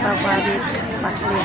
Safari Pasir.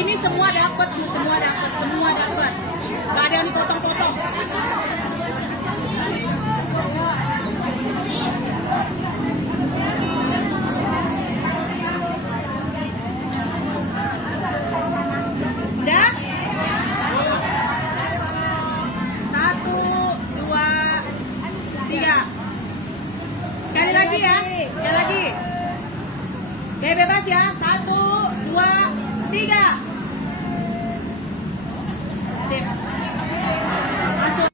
Ini semua dapat, semua dapat. Gak ada yang dipotong-potong. Udah? 1, 2, 3. Sekali lagi ya, sekali lagi. Oke, bebas ya. 1, 2, 3. Masuk.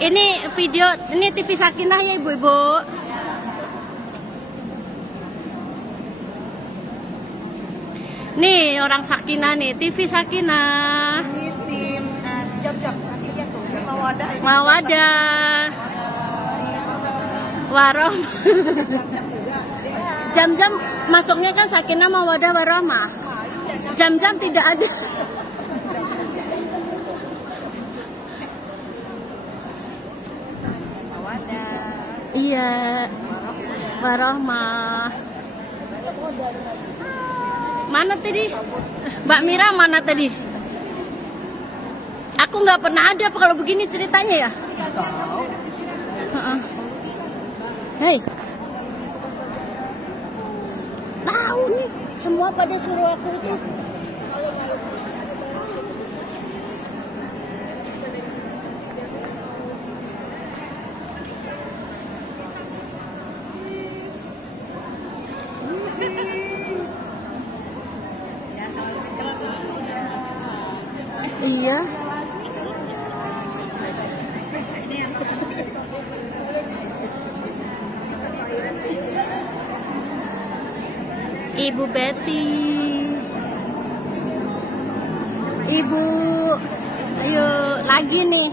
Ini video, ini TV Sakinah ya ibu-ibu. Nih orang Sakinah nih, TV Sakinah. Ini tim jam-jam masih lihat tuh, Mawadah. Mawadah. Warom. Jam-jam masuknya kan Sakinah, Mawadah, Warahmah. Jam-jam tidak ada. Iya, Warahmah. Mana tadi? Mbak Mira mana tadi? Aku nggak pernah ada kalau begini ceritanya ya. Hei, tahu nih, semua pada suruh aku itu. Iya. Ibu Betty. Ibu. Ayo lagi nih.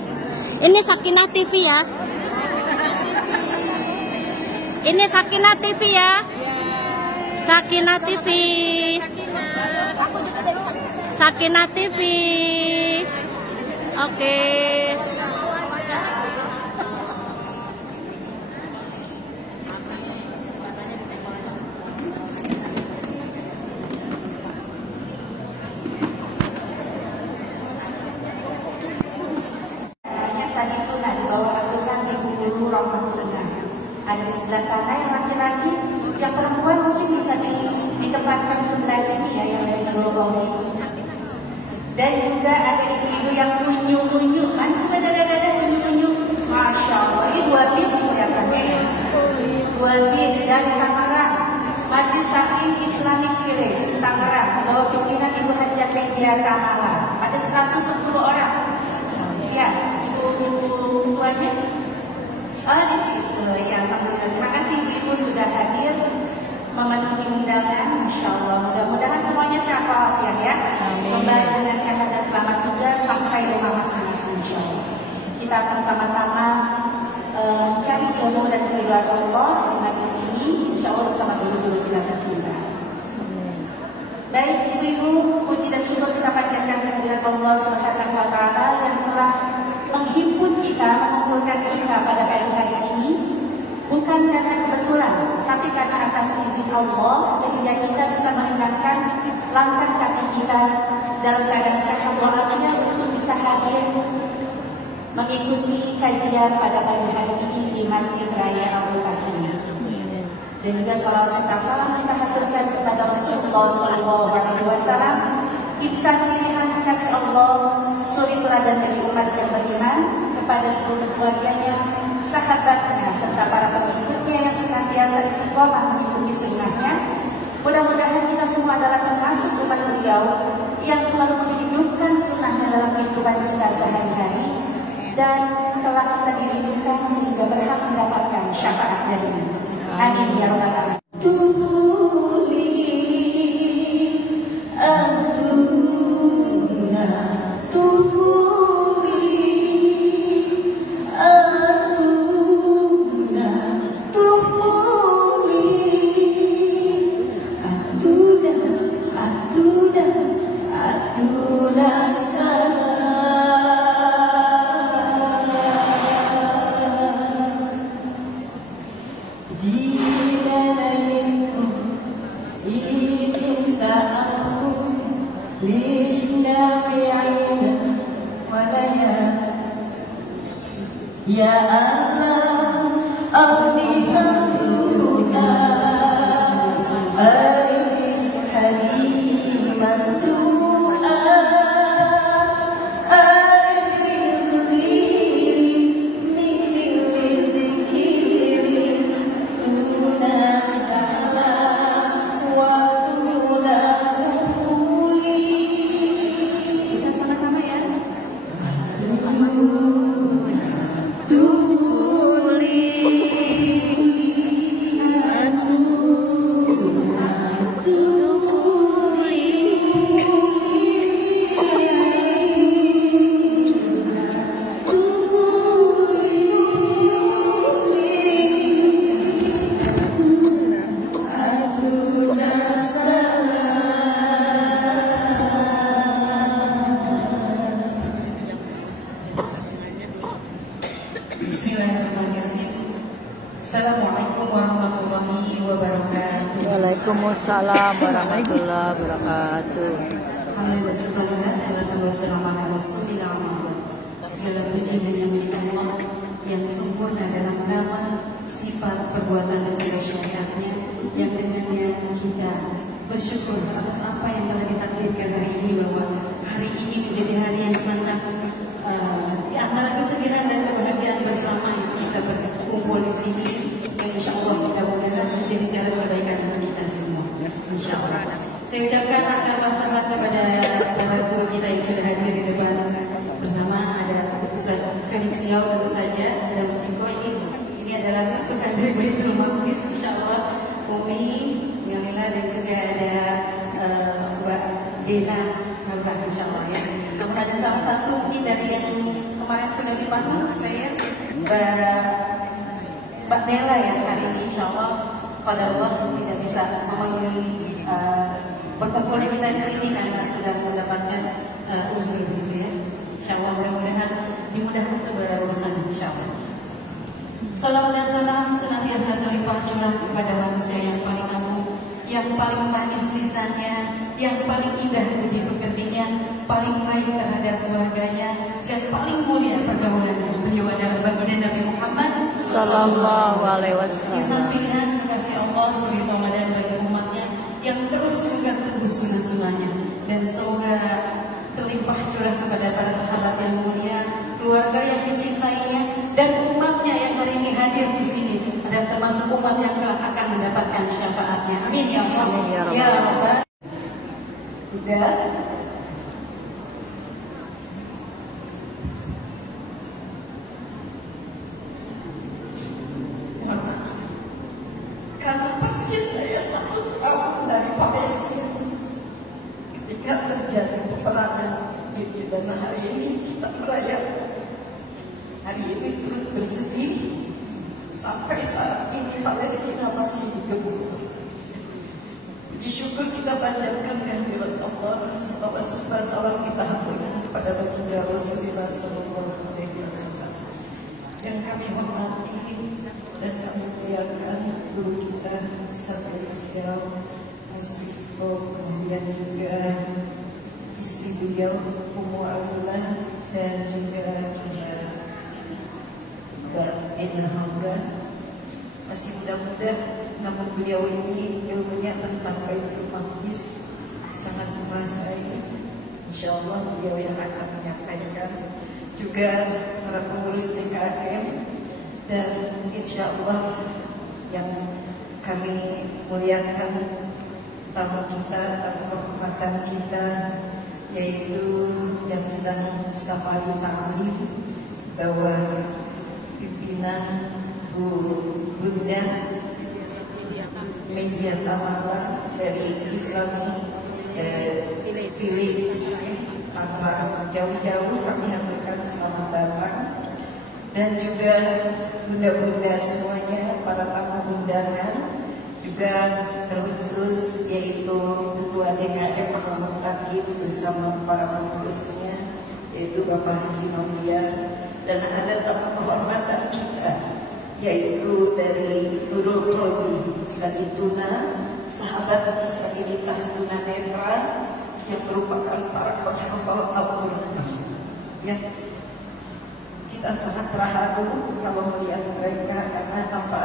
Ini Sakinah TV ya. Ini Sakinah TV ya. Sakinah TV. Sakinah TV. Oke. Sagituna di bawah pasukan Ibu Rahmatullah. Ada di sebelah sana yang laki-laki, yang perempuan mungkin bisa ditempatkan sebelah sini ya, yang dari gelombang ini. Dan juga ada ibu-ibu yang unyu-unyu, coba dada-dada unyu-unyu. Masya Allah, ini 2 bis kelihatannya ya. 2 bis dari Tangerang, Majelis Taklim Islamic Village Tangerang, bawah pimpinan Ibu Hajah Media Kamala. Ada 110 orang. Ya, ibu ketuanya. Di situ ya, terima kasih ibu sudah hadir memenuhi undangan. Insya Allah mudah-mudahan semuanya sehat walafiat ya, kembali dengan sehat dan selamat juga sampai rumah masing-masing. Insya Allah kita akan sama-sama mencari ilmu dan keridhaan Allah di majlis ini. Insya Allah bersama guru-guru kita tercinta. Baik ibu-ibu, puji dan syukur kita panjatkan kehadirat Allah Subhanahu wa Ta'ala yang telah menghimpun kita, mengumpulkan kita pada pagi hari ini, bukan karena kebetulan, tapi karena atas izin Allah, sehingga kita bisa meningkatkan langkah kaki kita dalam keadaan sehat walafiat untuk bisa hadir mengikuti kajian pada pagi hari ini di Masjid Raya Al-Fatihah. Dan juga sholawat serta salam kita haturkan kepada Rasulullah SAW, insan pilihan kasih Allah, suri teladan dari umat yang beriman, kepada seluruh keluarganya, sahabatnya, serta para pengikutnya yang senantiasa istiqomah mengikuti sunnahnya. Mudah-mudahan kita semua adalah termasuk umat beliau yang selalu menghidupkan sunnahnya dalam kehidupan kita sehari-hari, dan telah kita dirindukan sehingga berhak mendapatkan syafaat darinya. Amin ya rabbal alamin. Ya Allah, aghni fadluna, arini halim masdu'a, arini zikiri, min zikiri, tuna salam, wa tuna kufuli. Bisa sama-sama Assalamualaikum warahmatullahi wabarakatuh. Waalaikumsalam warahmatullahi wabarakatuh. Alhamdulillah, salatu wassalamu ala Rasulillah. Segala puji hanya milik Allah yang sempurna dalam nama, sifat, perbuatan dan juga syariatnya, yang dengannya kita bersyukur atas apa yang telah ditakdirkan hari ini, bahwa hari ini menjadi hari yang sangat di antara kesedihan dan kebahagiaan bersama yang kita berkumpul di sini, yang insya Allah mudah-mudahan menjadi jalan kebaikan untuk kita semua. Insya Allah. Saya ucapkan akan pasangan kepada para guru kita yang sudah hadir di depan bersama. Ada Ustaz Felix Yao tentu saja, ada Mufiko ini adalah masukan dari Baitul Maqdis, insya Allah, Umi Yamila, dan juga ada Mbak Dena Mbak, insya Allah ya. Namun ada salah satu mungkin dari yang kemarin sudah dipasang player, Mbak Bella yang hari ini insya Allah qadarullah tidak bisa memenuhi berkumpulnya kita di sini karena sudah mendapatkan usul gitu ya. Insya Allah mudah-mudahan dimudahkan segala urusan, insya Allah. Salam dan salam senantiasa terlimpah curah kepada manusia yang paling agung, yang paling manis lisannya, yang paling indah budi pekertinya, paling baik terhadap keluarganya, dan paling mulia pergaulannya. Beliau adalah baginda Nabi Muhammad Sallallahu alaihi Insan wasallam. pilihan kasih Allah suri tauladan bagi umatnya yang terus memegang teguh sunnah-sunnahnya, dan semoga terlimpah curah kepada para sahabat yang mulia, keluarga yang dicintainya, dan umatnya yang hari ini hadir di sini, dan termasuk umat yang kelak akan mendapatkan syafaatnya. Amin ya Allah. Amin ya Rabbal Ya Rabbal. Sudah. Karena persis saya 1 tahun dari Palestina ketika terjadi peperangan di, dan hari ini kita merayakan. Hari ini turut bersedih sampai saat ini Palestina masih digebuk. Jadi syukur kita panjatkan kehadirat Allah, sebab salam kita haturkan kepada baginda Rasulullah Sallallahu Alaihi Wasallam yang kami hormati dan kami muliakan guru kita Ustaz Felix Yao, kemudian juga istri beliau Ummu Abdullah, dan juga Mbak Ena Hamran. Masih muda-muda, namun beliau ini ilmunya tentang Baitul Maqdis sangat menguasai. Insya Allah beliau yang akan menyampaikan, juga para pengurus DKM, dan insya Allah yang kami muliakan tamu kita, tamu kehormatan kita, yaitu yang sedang safari ta'lim, bahwa pimpinan Bunda Media Tamara dari Islamic Village, tanpa jauh-jauh kami haturkan selamat datang, dan juga bunda-bunda semuanya, para tamu undangan, juga terkhusus yaitu Ketua DKM Muhammad Takib bersama para pengurusnya, yaitu Bapak Haji Novia, dan ada tamu kehormatan kita yaitu dari Nurul Qadi Salituna, sahabat disabilitas tunanetra yang merupakan para penghafal Al-Quran. Ya, kita sangat terharu kalau melihat mereka, karena apa?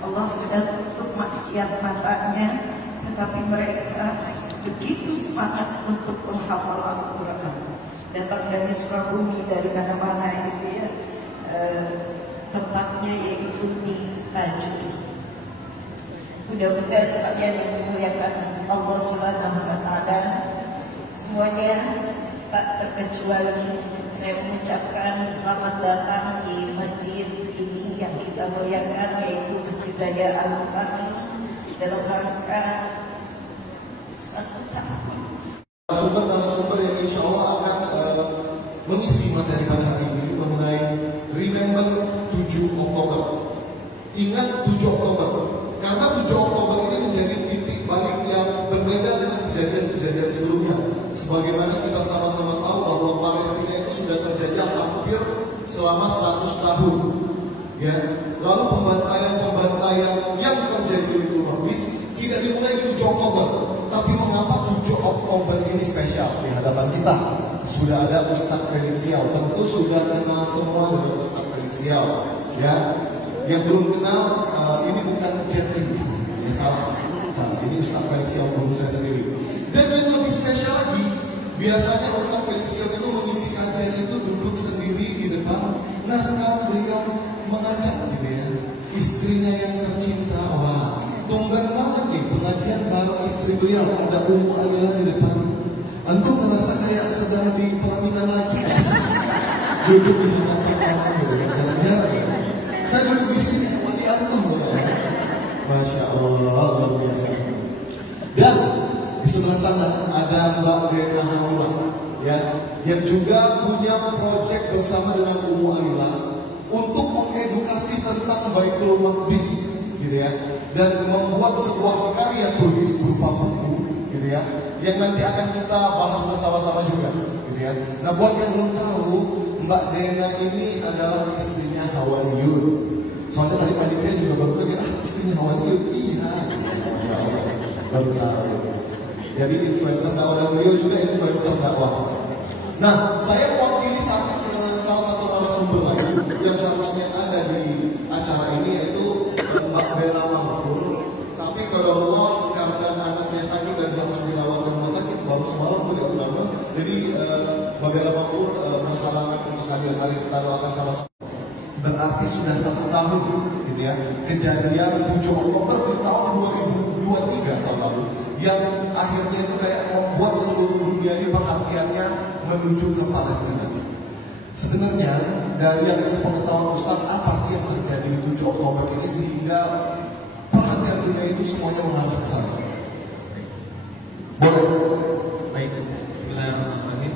Allah sudah tutup maksiat matanya, tetapi mereka begitu semangat untuk menghafal Al-Quran. Datang dari Sukabumi, dari mana-mana gitu ya. Tempatnya yaitu di Tanjung. Mudah-mudahan sekalian yang dimuliakan Allah Subhanahu wa Ta'ala, semuanya tak terkecuali saya mengucapkan selamat datang di masjid ini yang kita muliakan, yaitu Masjid Raya Al-Mu'min, dalam rangka 1 tahun. Narasumber yang insya Allah akan mengisi materi pada hari ini mengenai Remember 7 Oktober. Ingat 7 Oktober, karena 7 Oktober ini menjadi titik balik yang berbeda dengan kejadian-kejadian sebelumnya. Sebagaimana kita sama-sama tahu bahwa Palestina itu sudah terjajah hampir selama 100 tahun. Ya, lalu pembantaian menjadi Baitul Maqdis tidak dimulai di 7 Oktober. Tapi mengapa 7 Oktober ini spesial di hadapan kita? Sudah ada Ustadz Felix Siau, tentu sudah kenal semua dengan Ustadz Felix Siau, ya. Yang belum kenal, ini bukan Jetri, ya salah. Ini Ustadz Felix Siau, guru saya sendiri. Dan yang lebih spesial lagi, biasanya Ustadz Felix Siau itu mengisi kajian itu duduk sendiri di depan. Nah sekarang beliau mengajak gitu ya, istrinya yang tercinta. Wah, tumben banget nih pengajian bareng istri beliau, ada Ummu Anilah di depan. Antum merasa kayak sedang di pelaminan lagi, duduk di hadapan kamu, jarang-jarang ya. Saya duduk di sini, wali antum, Masya Allah, luar biasa. Dan di sebelah sana ada Mbak Dena Hanura, ya, yang juga punya proyek bersama dengan Ummu Anilah untuk mengedukasi tentang Baitul Maqdis, gitu ya, dan membuat sebuah karya tulis berupa buku, gitu ya, yang nanti akan kita bahas bersama-sama juga, gitu ya. Nah, buat yang belum tahu, Mbak Dena ini adalah istrinya Hawariyun. Soalnya tadi panitia juga baru kaget, istrinya Hawariyun, iya, Masya Allah, baru tahu. Jadi influencer dakwah, dan beliau juga influencer dakwah. Nah, saya mewakili salah satu narasumber lagi yang harusnya ada di acara ini, yaitu Mbak Bella Mahfur. Tapi kalau Allah karena anaknya sakit dan harus dirawat di rumah sakit, baru semalam beliau ulama. Jadi Mbak Bella Mahfur berhalangan untuk hadir. Mari kita doakan sama-sama. Berarti sudah 1 tahun, gitu ya, kejadian 7 Oktober di tahun 2023 tahun lalu, yang akhirnya itu kayak membuat seluruh dunia ini perhatiannya menuju ke Palestina. Sebenarnya dari yang sepengetahuan Ustaz, apa sih yang terjadi di 7 Oktober ini sehingga perhatian dunia itu semuanya mengarah ke sana? Boleh? Baik, bismillahirrahmanirrahim.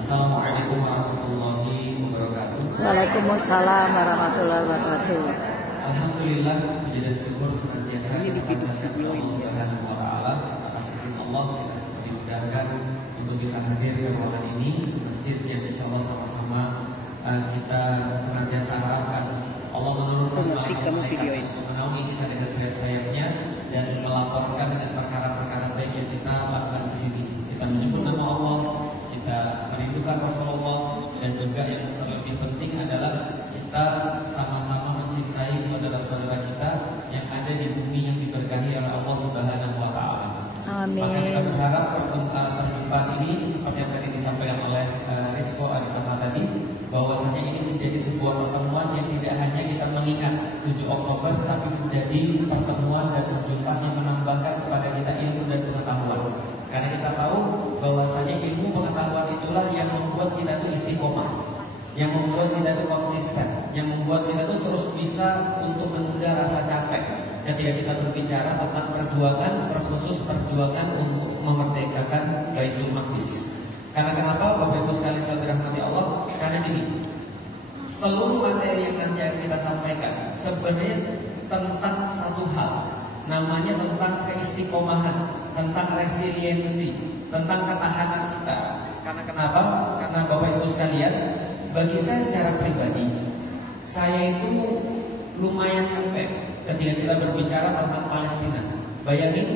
Assalamualaikum warahmatullahi wabarakatuh. Waalaikumsalam warahmatullahi wabarakatuh. Alhamdulillah, puji dan syukur senantiasa kepada Allah Subhanahu wa taala atas izin Allah kita dimudahkan untuk bisa hadir di ruangan ini, masjid yang insyaallah sama-sama kita senantiasa harapkan Allah menurunkan malaikat untuk menaungi kita dengan sayap-sayapnya dan melaporkan dengan perkara-perkara baik yang kita lakukan di sini. Kita menyebut nama Allah, kita merindukan Rasulullah, dan juga yang lebih penting adalah kita sama-sama mencintai saudara-saudara kita yang ada di bumi yang diberkahi oleh Allah Subhanahu wa taala. Amin. Maka kita berharap perjumpaan ini seperti yang tadi disampaikan oleh Rizko Aditama tadi, bahwasanya ini menjadi sebuah pertemuan yang tidak hanya kita mengingat 7 Oktober, tapi menjadi pertemuan dan perjumpaan yang menambahkan kepada kita ilmu dan pengetahuan. Karena kita tahu bahwasanya ilmu pengetahuan itulah yang membuat kita itu istiqomah, yang membuat kita itu konsisten, yang membuat kita itu terus bisa untuk menunda rasa capek ketika kita berbicara tentang perjuangan, terkhusus perjuangan untuk memerdekakan Baitul Maqdis. Karena kenapa, Bapak Ibu sekalian saudara rahmati Allah? Karena gini, seluruh materi yang nanti kita sampaikan sebenarnya tentang satu hal, namanya tentang keistiqomahan, tentang resiliensi, tentang ketahanan kita. Karena kenapa? Karena Bapak Ibu sekalian, bagi saya secara pribadi, saya itu lumayan capek ketika kita berbicara tentang Palestina. Bayangin,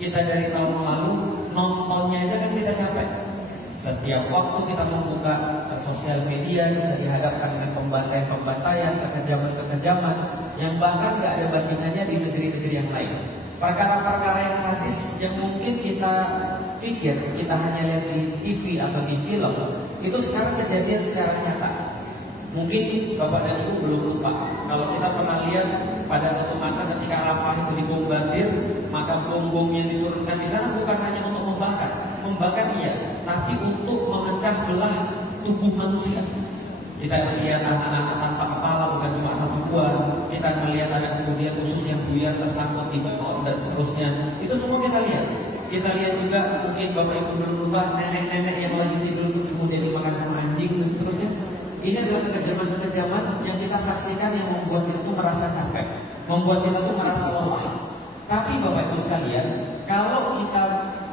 kita dari tahun lalu nontonnya aja kan kita capek. Setiap waktu kita membuka sosial media, kita dihadapkan dengan pembantaian-pembantaian, kekejaman-kekejaman yang bahkan gak ada bandingannya di negeri-negeri yang lain. Perkara-perkara yang sadis yang mungkin kita pikir kita hanya lihat di TV atau di film, itu sekarang kejadian secara nyata. Mungkin Bapak dan Ibu belum lupa kalau kita pernah lihat pada satu masa ketika Arafah itu dibombardir, maka bom-bom yang diturunkan di sana bukan hanya untuk membakar iya, tapi untuk memecah belah tubuh manusia. Kita melihat anak-anak tanpa kepala, bukan cuma satu buah. Kita melihat ada kemudian usus yang buyar tersangkut di bawah dan seterusnya. Itu semua kita lihat. Kita lihat juga mungkin Bapak Ibu belum lupa nenek-nenek yang lagi tidur kemudian dimakan sama anjing dan seterusnya. Ini adalah kekejaman-kekejaman yang kita saksikan yang membuat kita tuh merasa capek, membuat kita tuh merasa lelah. Tapi Bapak Ibu sekalian, kalau kita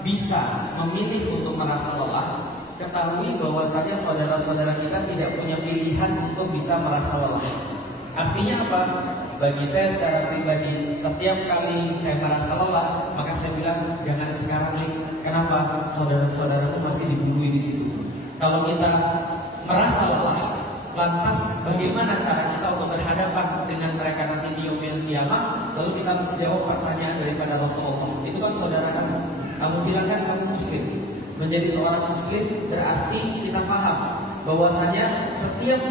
bisa memilih untuk merasa lelah, ketahui bahwasanya saudara-saudara kita tidak punya pilihan untuk bisa merasa lelah. Artinya apa? Bagi saya secara pribadi, setiap kali saya merasa lelah, maka saya bilang jangan sekarang nih. Kenapa? Saudara-saudaraku masih dibunuh di situ. Kalau kita merasa lelah, lantas bagaimana cara kita untuk berhadapan dengan mereka nanti di yaumil qiyamah? Lalu kita harus jawab pertanyaan daripada Rasulullah. Itu kan saudara kamu bilang kan kamu muslim. Menjadi seorang muslim berarti kita paham bahwasanya setiap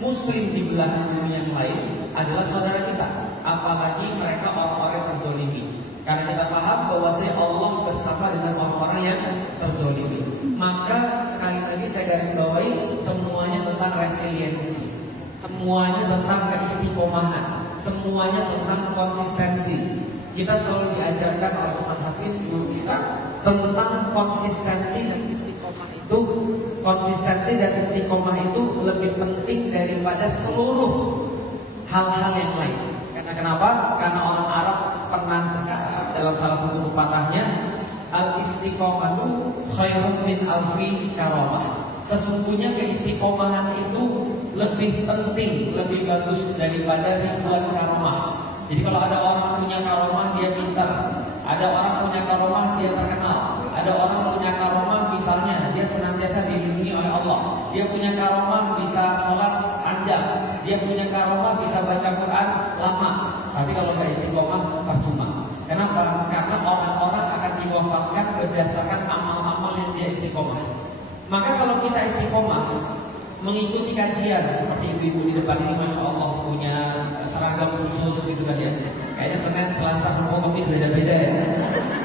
muslim di belahan dunia yang lain adalah saudara kita, apalagi mereka orang-orang yang terzolimi. Karena kita paham bahwasanya Allah bersama dengan orang-orang yang terzolimi. Maka sekali lagi saya garis bawahi, semuanya tentang resiliensi, semuanya tentang keistiqomahan, semuanya tentang konsistensi. Kita selalu diajarkan oleh Ustaz Hafiz guru kita tentang konsistensi dan istiqomah itu. Konsistensi dan istiqomah itu lebih penting daripada seluruh hal-hal yang lain. Karena kenapa? Karena orang Arab pernah dalam salah satu pepatahnya, al-istiqomatu khairun min alfi karamah. Sesungguhnya keistiqomahan itu lebih penting, lebih bagus daripada ribuan karamah. Jadi kalau ada orang punya karomah dia pintar, ada orang punya karomah dia terkenal, ada orang punya karomah misalnya dia senantiasa dilindungi oleh Allah, dia punya karomah bisa sholat panjang, dia punya karomah bisa baca Quran lama. Tapi kalau nggak istiqomah percuma. Kenapa? Karena orang-orang akan diwafatkan berdasarkan amal-amal yang dia istiqomah. Maka kalau kita istiqomah mengikuti kajian seperti ibu-ibu di depan ini, masya Allah punya seragam khusus gitu kan ya. Kayaknya Senin, Selasa, Rabu, Kamis beda-beda ya.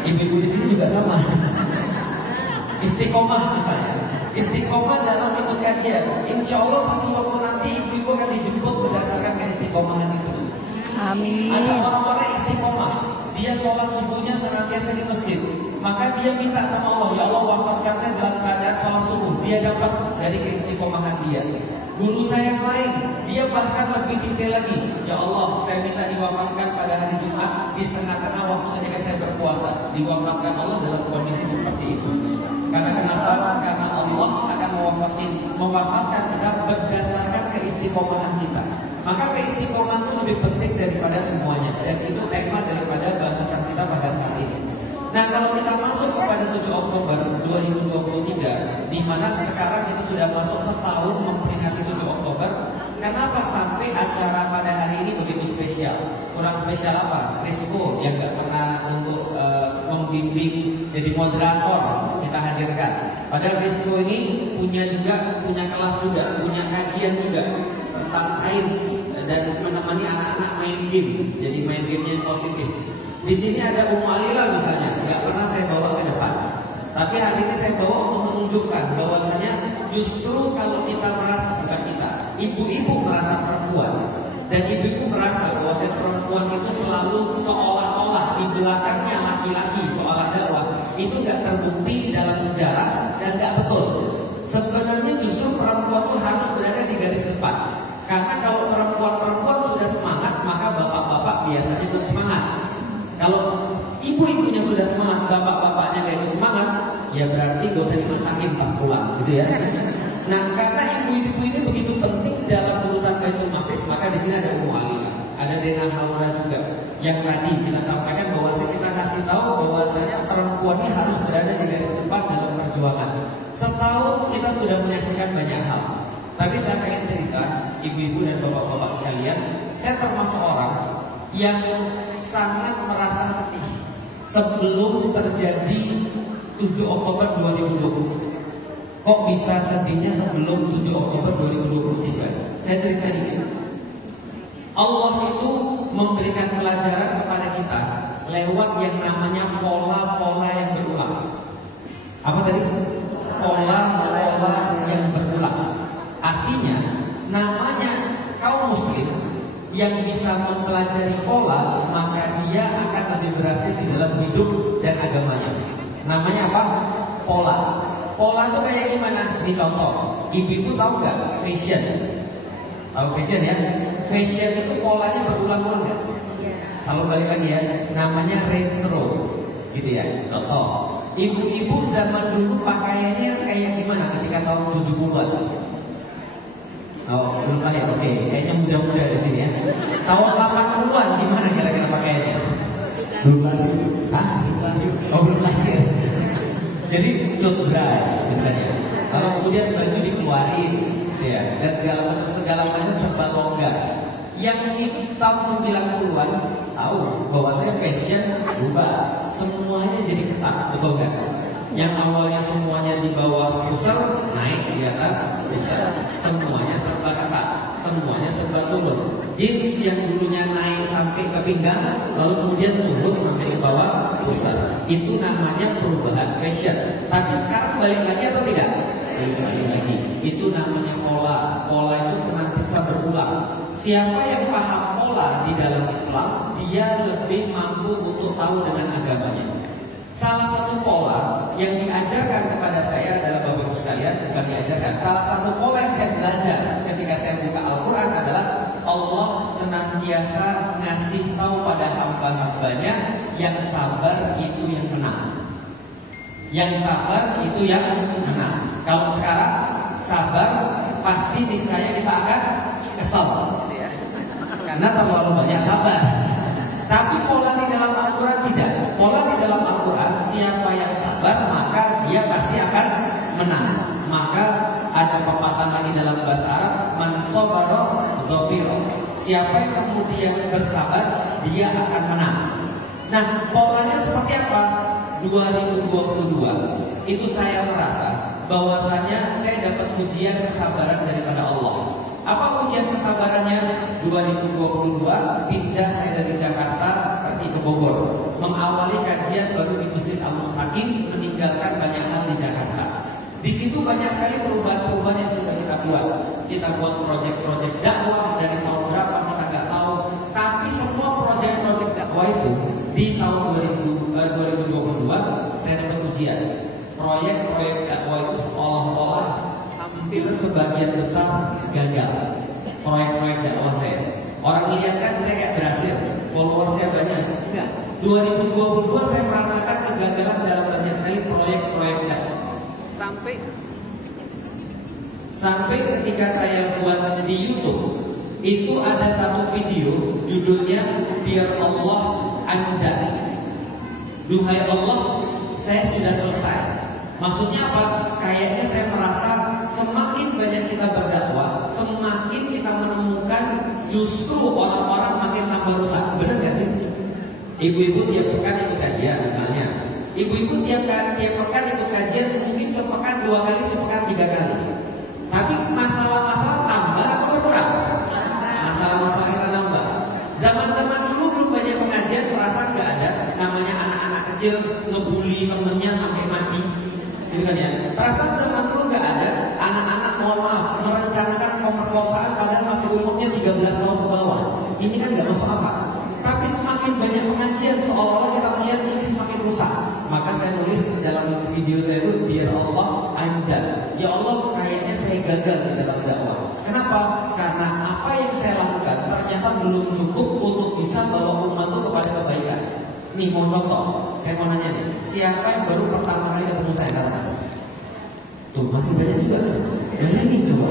Ibu-ibu di sini juga sama. Istiqomah misalnya, istiqomah dalam ikut kajian. Insya Allah satu waktu nanti ibu-ibu akan dijemput berdasarkan keistiqomahan itu. Amin. Ada orang-orang istiqomah, dia sholat subuhnya senantiasa di masjid. Maka dia minta sama Allah, ya Allah wafatkan saya dalam keadaan sholat subuh. Dia dapat dari keistiqomahan dia. Guru saya yang lain, dia bahkan lebih detail lagi. Ya Allah, saya minta diwafatkan pada hari Jumat di tengah-tengah waktu ketika saya berpuasa. Diwafatkan Allah dalam kondisi seperti itu. Karena kenapa? Karena Allah akan mewafatkan kita berdasarkan keistiqomahan kita. Maka keistiqomahan itu lebih penting daripada semuanya. Dan itu tema daripada bahasan kita pada saat ini. Nah, kalau kita masuk kepada 7 Oktober 2023, di mana sekarang kita sudah masuk setahun memperingati 7 Oktober, kenapa sampai acara pada hari ini begitu spesial? Kurang spesial apa? Rizko yang gak pernah untuk membimbing jadi moderator kita hadirkan. Padahal Rizko ini punya kelas juga, punya kajian juga tentang sains dan menemani anak-anak main game, jadi main gamenya yang positif. Di sini ada Ummu Alila misalnya, nggak pernah saya bawa ke depan. Tapi hari ini saya bawa untuk menunjukkan bahwasanya justru kalau kita merasa, bukan kita, ibu-ibu merasa perempuan, dan ibu-ibu merasa bahwa perempuan itu selalu seolah-olah di belakangnya laki-laki soal dakwah, itu nggak terbukti dalam sejarah dan nggak betul. Sebenarnya justru perempuan itu harus berada di garis depan. Karena kalau perempuan sudah semangat, maka bapak-bapak biasanya ikut semangat. Kalau ibu-ibunya sudah semangat, bapak-bapaknya gak ikut semangat, ya berarti gak usah dimasakin pas pulang, gitu ya. Nah, karena ibu-ibu ini begitu penting dalam urusan Baitul Maqdis, maka di sini ada Ummu Alila, ada Dena Haura juga. Yang tadi kita sampaikan bahwasanya kita kasih tahu bahwasanya perempuan ini harus berada di garis depan dalam perjuangan. Setahun kita sudah menyaksikan banyak hal. Tapi saya pengen cerita, ibu-ibu dan bapak-bapak sekalian, saya termasuk orang yang sangat merasa sedih sebelum terjadi 7 Oktober 2020. Kok bisa sedihnya sebelum 7 Oktober 2023? Saya cerita dikit. Allah itu memberikan pelajaran kepada kita lewat yang namanya pola-pola yang berulang. Apa tadi? Pola-pola yang berulang. Artinya, namanya kaum muslim yang bisa mempelajari pola, maka dia akan lebih berhasil di dalam hidup dan agamanya. Namanya apa? Pola. Pola itu kayak gimana? Ini contoh. Ibu-ibu tahu nggak fashion? Tahu fashion ya? Fashion itu polanya berulang-ulang nggak? Selalu balik lagi ya. Namanya retro, gitu ya. Contoh. Ibu-ibu zaman dulu pakaiannya kayak gimana ketika tahun 70-an? Oh, belum lahir, oke. Kayaknya muda-muda di sini ya. Tahun 80-an gimana kira-kira pakaiannya? Belum lahir. Hah? Oh, belum lahir. Jadi cutbray gitu kan ya. Kalau kemudian baju dikeluarin ya, dan segala macam serba longgar. Yang itu tahun 90-an tahu bahwasanya fashion berubah, semuanya jadi ketat, betul kan? Yang awalnya semuanya di bawah pusar naik di atas pusar, semuanya serba ketat, semuanya serba turun. Jeans yang dulunya naik sampai ke pinggang, lalu kemudian turun sampai ke bawah pusar. Itu namanya perubahan fashion. Tapi sekarang balik lagi atau tidak? Balik lagi. Itu namanya pola. Pola itu senantiasa berulang. Siapa yang paham pola di dalam Islam, dia lebih mampu untuk tahu dengan agamanya. Salah satu pola yang diajarkan kepada saya adalah, Bapak Ibu sekalian, bukan diajarkan. Salah satu pola yang saya belajar ketika saya buka Al-Quran adalah Allah senantiasa ngasih tahu pada hamba-hambanya, yang sabar itu yang menang. Yang sabar itu yang menang. Kalau sekarang sabar, pasti niscaya kita akan kesal karena terlalu banyak sabar. Tapi pola di dalam Al-Quran tidak. Pola di dalam Al-Quran, siapa yang sabar maka dia pasti akan menang. Maka ada pepatah lagi dalam bahasa Arab, man sabara dhafira. Siapa yang kemudian bersabar, dia akan menang. Nah, polanya seperti apa? 2022 itu saya merasa bahwasanya saya dapat ujian kesabaran daripada Allah. Apa ujian kesabarannya? 2022 pindah saya dari Jakarta pergi ke Bogor, mengawali kajian baru di Masjid Al-Muttaqin, meninggalkan banyak hal di Jakarta. Di situ banyak sekali perubahan-perubahan yang sudah kita buat. Kita buat proyek-proyek dakwah dari tahun berapa kita nggak tahu. Tapi semua proyek-proyek dakwah itu di tahun 2022 saya dapat ujian. Proyek-proyek dakwah itu seolah-olah hampir sebagian besar gagal. Proyek-proyek dakwah saya, orang lihat kan saya kayak berhasil, follower saya banyak. Enggak. 2022 saya merasakan kegagalan dalam banyak sekali proyek-proyek dakwah. Sampai ketika saya buat di YouTube, itu ada satu video judulnya Dear Allah Anda. Duhai Allah, saya sudah selesai. Maksudnya apa? Kayaknya saya merasa semakin banyak kita berdakwah, semakin kita menemukan justru orang-orang makin tambah rusak. Benar gak sih? Ibu-ibu tiap pekan ikut kajian misalnya. Ibu-ibu tiap pekan ikut kajian, mungkin sepekan 2 kali, sepekan 3 kali. Tapi masalah-masalah tambah atau berkurang? Masalah-masalah kita nambah. Zaman-zaman dulu belum banyak pengajian, merasa gak ada namanya anak-anak kecil ngebully temennya sampai mati. Gitu kan ya? Perasaan zaman dulu gak ada anak-anak, mohon maaf, merencanakan pemerkosaan padahal masih umurnya 13 tahun ke bawah. Ini kan gak masuk akal. Tapi semakin banyak pengajian, seolah-olah kita melihat ini semakin rusak. Maka saya nulis dalam video saya itu, Dear Allah Anda. Ya Allah, kayaknya saya gagal di dalam dakwah. Kenapa? Karena apa yang saya lakukan ternyata belum cukup untuk bisa bawa umat itu kepada kebaikan. Nih mau contoh, saya mau nanya nih, siapa yang baru pertama kali ketemu saya katakan? Tuh masih banyak juga kan? Bayangin coba,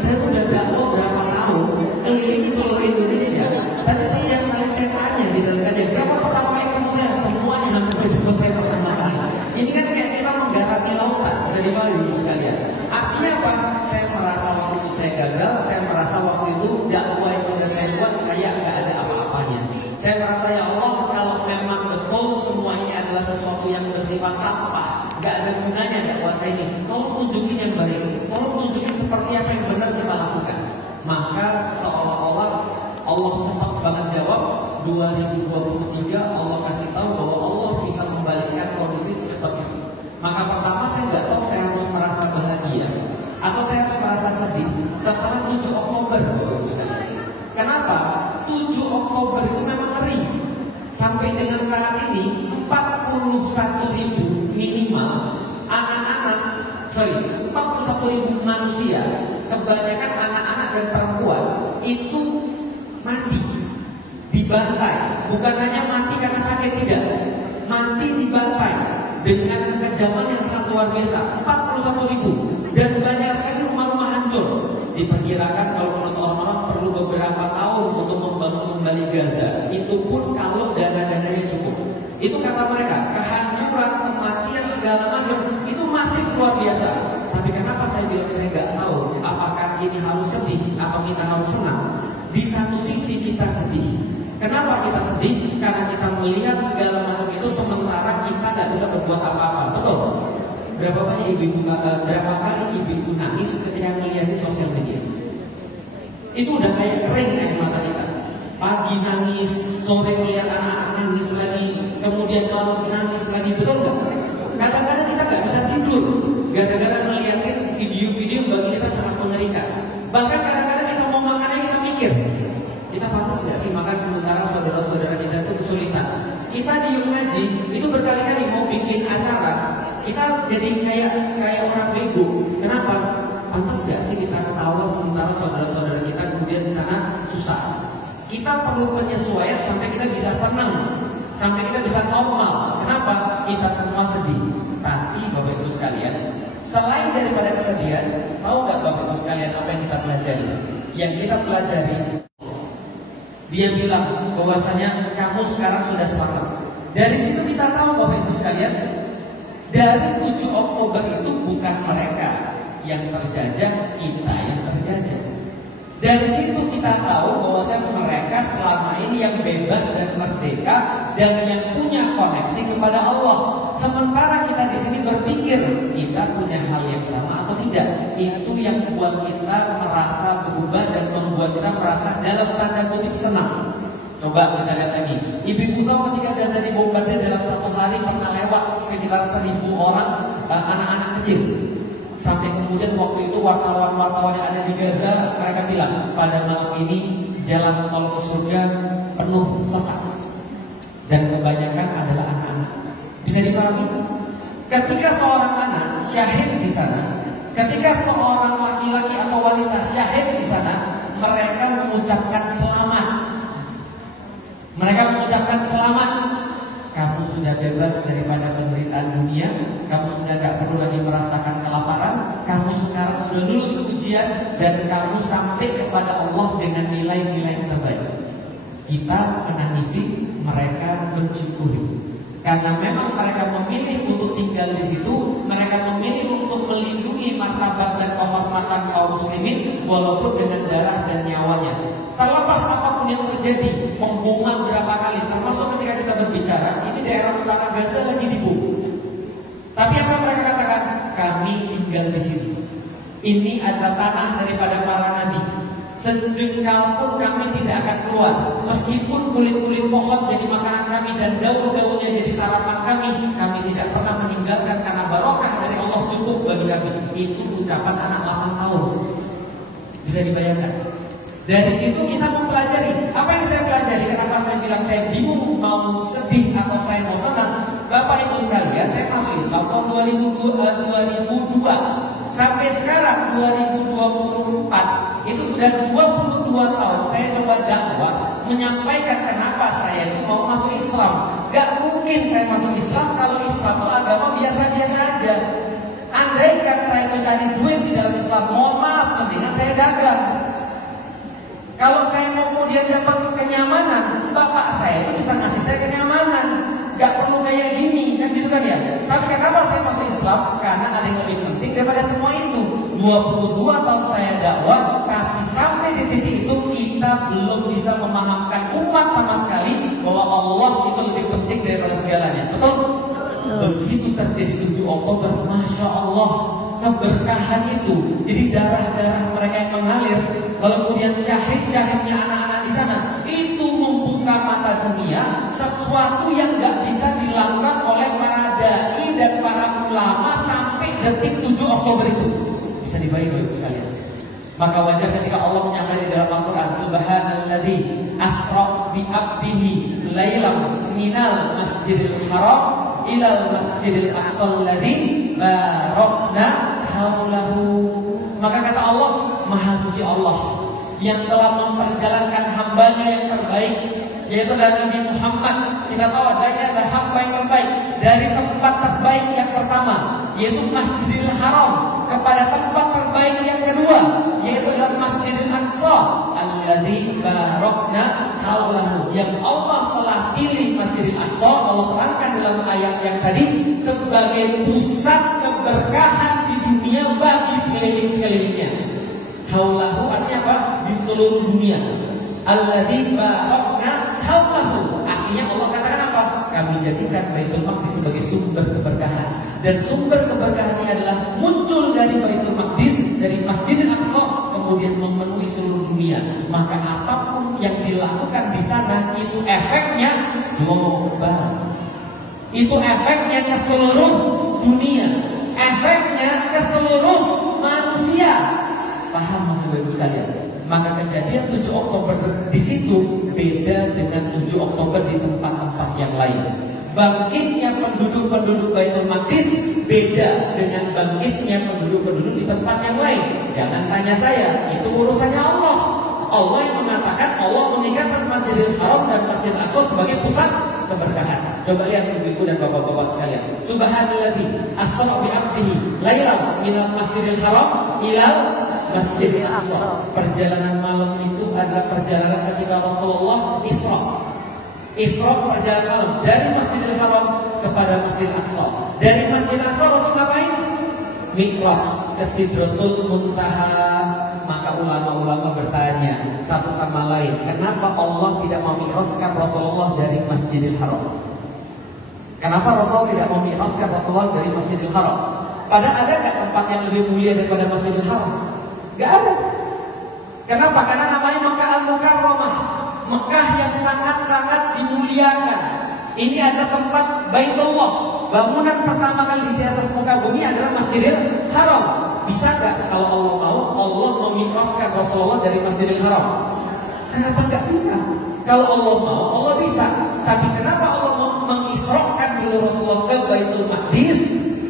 saya sudah dakwah berapa tahun, keliling seluruh Indonesia. Tapi setiap kali saya tanya di dalam kajian, siapa pertama kali ketemu saya? Semuanya hampir menjemput saya pertama kali. Ini kan kayak kita menggarami lautan, bisa dibalik sekalian. Artinya apa? Saya merasa waktu itu saya gagal, saya merasa waktu itu dakwah yang sudah saya buat kayak nggak ada apa-apanya. Saya merasa ya Allah, kalau memang betul semua ini adalah sesuatu yang bersifat sampah, nggak ada gunanya dakwah saya ini. Tolong tunjukin yang baik, tolong tunjukin seperti apa yang benar kita lakukan. Maka seolah-olah Allah tetap banget jawab. 2023 Allah kasih tahu bahwa Allah bisa membalikkan kondisi seperti itu. Maka pertama saya nggak tahu saya harus merasa bahagia atau saya harus merasa sedih setelah 7 Oktober. Kenapa? 7 Oktober itu memang ngeri. Sampai dengan saat ini 41.000 minimal anak-anak, 41.000 manusia, kebanyakan anak-anak dan perempuan itu mati, dibantai. Bukan hanya mati karena sakit, tidak, mati dibantai dengan kekejaman yang sangat luar biasa. 41.000 dan banyak sekali rumah-rumah hancur. Diperkirakan kalau menurut orang-orang perlu beberapa tahun untuk membangun Gaza itu pun kalau dana-dananya cukup. Itu kata mereka, kehancuran, kematian segala macam itu masih luar biasa. Tapi kenapa saya bilang saya nggak tahu apakah ini harus sedih atau kita harus senang? Di satu sisi kita sedih. Kenapa kita sedih? Karena kita melihat segala macam itu sementara kita nggak bisa berbuat apa-apa. Betul? Berapa kali ibu-ibu nangis ketika melihat di sosial media? Itu udah kayak kering air mata kita. Pagi nangis, sore melihat anak-anak nangis lagi, kemudian malam nangis lagi, betul nggak? Kadang-kadang kita nggak bisa tidur gara-gara melihatin video-video bagi kita sangat mengerikan. Bahkan kadang-kadang kita mau makannya kita mikir, kita pantas nggak sih makan sementara saudara-saudara kita itu kesulitan. Kita di ngaji itu berkali-kali mau bikin acara, kita jadi kayak orang bego. Kenapa? Pantas nggak sih kita ketawa sementara saudara-saudara kita kemudian di sana susah? Kita perlu penyesuaian sampai kita bisa senang, sampai kita bisa normal. Kenapa? Kita semua sedih. Tapi Bapak Ibu sekalian, selain daripada kesedihan, tahu nggak Bapak Ibu sekalian apa yang kita pelajari? Yang kita pelajari, dia bilang bahwasanya kamu sekarang sudah selamat. Dari situ kita tahu Bapak Ibu sekalian, dari 7 Oktober itu bukan mereka yang terjajah, kita yang terjajah. Dari situ kita tahu bahwasanya mereka selama ini yang bebas dan merdeka dan yang punya koneksi kepada Allah. Sementara kita di sini berpikir kita punya hal yang sama atau tidak. Itu yang membuat kita merasa berubah dan membuat kita merasa dalam tanda kutip senang. Coba kita lihat lagi. Ibu-ibu tahu ketika Gaza dibombardir dalam satu hari pernah lewat sekitar 1.000 orang anak-anak kecil. Sampai kemudian waktu itu wartawan-wartawan yang ada di Gaza mereka bilang pada malam ini jalan tol ke surga penuh sesak dan kebanyakan adalah anak-anak. Bisa dipahami? Ketika seorang anak syahid di sana, ketika seorang laki-laki atau wanita syahid di sana, mereka mengucapkan selamat. Mereka mengucapkan selamat. Kamu sudah bebas daripada penderitaan dunia. Kamu sudah tidak perlu lagi merasakan kelaparan. Kamu sekarang sudah lulus ujian dan kamu sampai kepada Allah dengan nilai-nilai terbaik. Kita menangisi, mereka mensyukuri. Karena memang mereka memilih untuk tinggal di situ, mereka memilih untuk melindungi martabat dan kehormatan kaum muslimin walaupun dengan darah dan nyawanya. Terlepas apapun yang terjadi, pemboman berapa kali, termasuk ketika kita berbicara, ini daerah utara Gaza lagi dibom. Tapi apa mereka katakan? Kami tinggal di sini. Ini adalah tanah daripada para nabi. Sejengkal pun kami tidak akan keluar. Meskipun kulit-kulit pohon jadi makanan kami dan daun-daunnya jadi sarapan kami tidak pernah meninggalkan karena barokah dari Allah cukup bagi kami. Itu ucapan anak 8 tahun. Bisa dibayangkan? Dari situ kita mempelajari. Apa yang saya pelajari? Kenapa saya bilang saya bingung mau sedih atau saya mau senang? Bapak Ibu sekalian, saya masuk Islam tahun 2002. Sampai sekarang 2024 itu sudah 22 tahun saya coba dakwah menyampaikan kenapa saya itu mau masuk Islam. Gak mungkin saya masuk Islam kalau Islam itu agama biasa-biasa aja. Andaikan saya itu cari duit di dalam Islam, mohon maaf, mendingan saya dagang. Kalau saya mau kemudian dapat kenyamanan, bapak saya itu bisa ngasih saya kenyamanan. Gak perlu kayak gini, kan gitu kan ya. Tapi kenapa saya masuk Islam? Karena ada yang lebih penting daripada semua itu. 22 tahun saya dakwah, tapi sampai di titik itu kita belum bisa memahamkan umat sama sekali bahwa Allah itu lebih penting daripada segalanya. Betul? Begitu terjadi 7 Oktober, Masya Allah, keberkahan itu. Jadi darah-darah mereka yang mengalir, lalu kemudian syahid-syahidnya anak-anak di sana, itu membuka mata dunia sesuatu yang gak bisa dilakukan oleh para dai dan para ulama sampai detik 7 Oktober itu. Bisa dibayangkan sekalian. Maka wajar ketika Allah menyampaikan di dalam Al-Quran, Subhanalladzi asra bi abdihi lailam minal masjidil haram ilal masjidil aqsal ladzi barakna haulahu. Maka kata Allah, Maha Suci Allah yang telah memperjalankan hambanya yang terbaik, yaitu dari Nabi Muhammad. Kita tahu adanya ada hamba yang terbaik dari tempat terbaik yang pertama, yaitu Masjidil Haram, kepada tempat terbaik yang kedua, yaitu dalam Masjidil Aqsa alladzi barakna haulahu, yang Allah telah pilih Masjidil Aqsa, Allah terangkan dalam ayat yang tadi sebagai pusat keberkahan di dunia bagi sekeliling-sekelilingnya. Haulahu artinya apa? Di seluruh dunia. Alladzi barakna haulahu. Artinya Allah katakan apa? Kami jadikan Baitul Maqdis sebagai sumber keberkahan. Dan sumber keberkahan ini adalah muncul dari Baitul Maqdis, dari Masjidil Aqsa, kemudian memenuhi seluruh dunia. Maka apapun yang dilakukan di sana itu efeknya global. Itu efeknya ke seluruh dunia. Efeknya ke seluruh manusia. Paham maksud Ibu sekalian? Maka kejadian 7 Oktober di situ beda dengan 7 Oktober di tempat-tempat yang lain. Bangkitnya penduduk-penduduk Baitul Maqdis beda dengan bangkitnya penduduk-penduduk di tempat yang lain. Jangan tanya saya, itu urusannya Allah. Allah yang mengatakan Allah meninggalkan Masjidil Haram dan Masjidil Aqsa sebagai pusat keberkahan. Coba lihat ibu-ibu dan bapak-bapak sekalian. Subhanalladzi asra bi 'abdihi lailan minal Masjidil Haram ilal Masjidil Aqsa. Perjalanan malam itu adalah perjalanan ketika Rasulullah Isra. Isra perjalanan malam dari Masjidil Haram kepada Masjidil Aqsa. Dari Masjidil Aqsa Rasul ngapain? Mi'raj ke Sidratul Muntaha. Maka ulama-ulama bertanya satu sama lain, kenapa Allah tidak memi'rajkan Rasulullah dari Masjidil Haram? Kenapa Rasul tidak memi'rajkan Rasulullah dari Masjidil Haram? Padahal ada nggak tempat yang lebih mulia daripada Masjidil Haram? Gak ada. Kenapa? Karena namanya Makkah Al-Mukarramah, Mekah yang sangat-sangat dimuliakan. Ini adalah tempat Baitullah. Bangunan pertama kali di atas muka bumi adalah Masjidil Haram. Bisa nggak kalau Allah mau, Allah memi'rajkan Rasulullah dari Masjidil Haram? Kenapa nggak bisa? Kalau Allah mau, Allah bisa. Tapi kenapa Allah mau mengisrokan dulu Rasulullah ke Baitul Maqdis?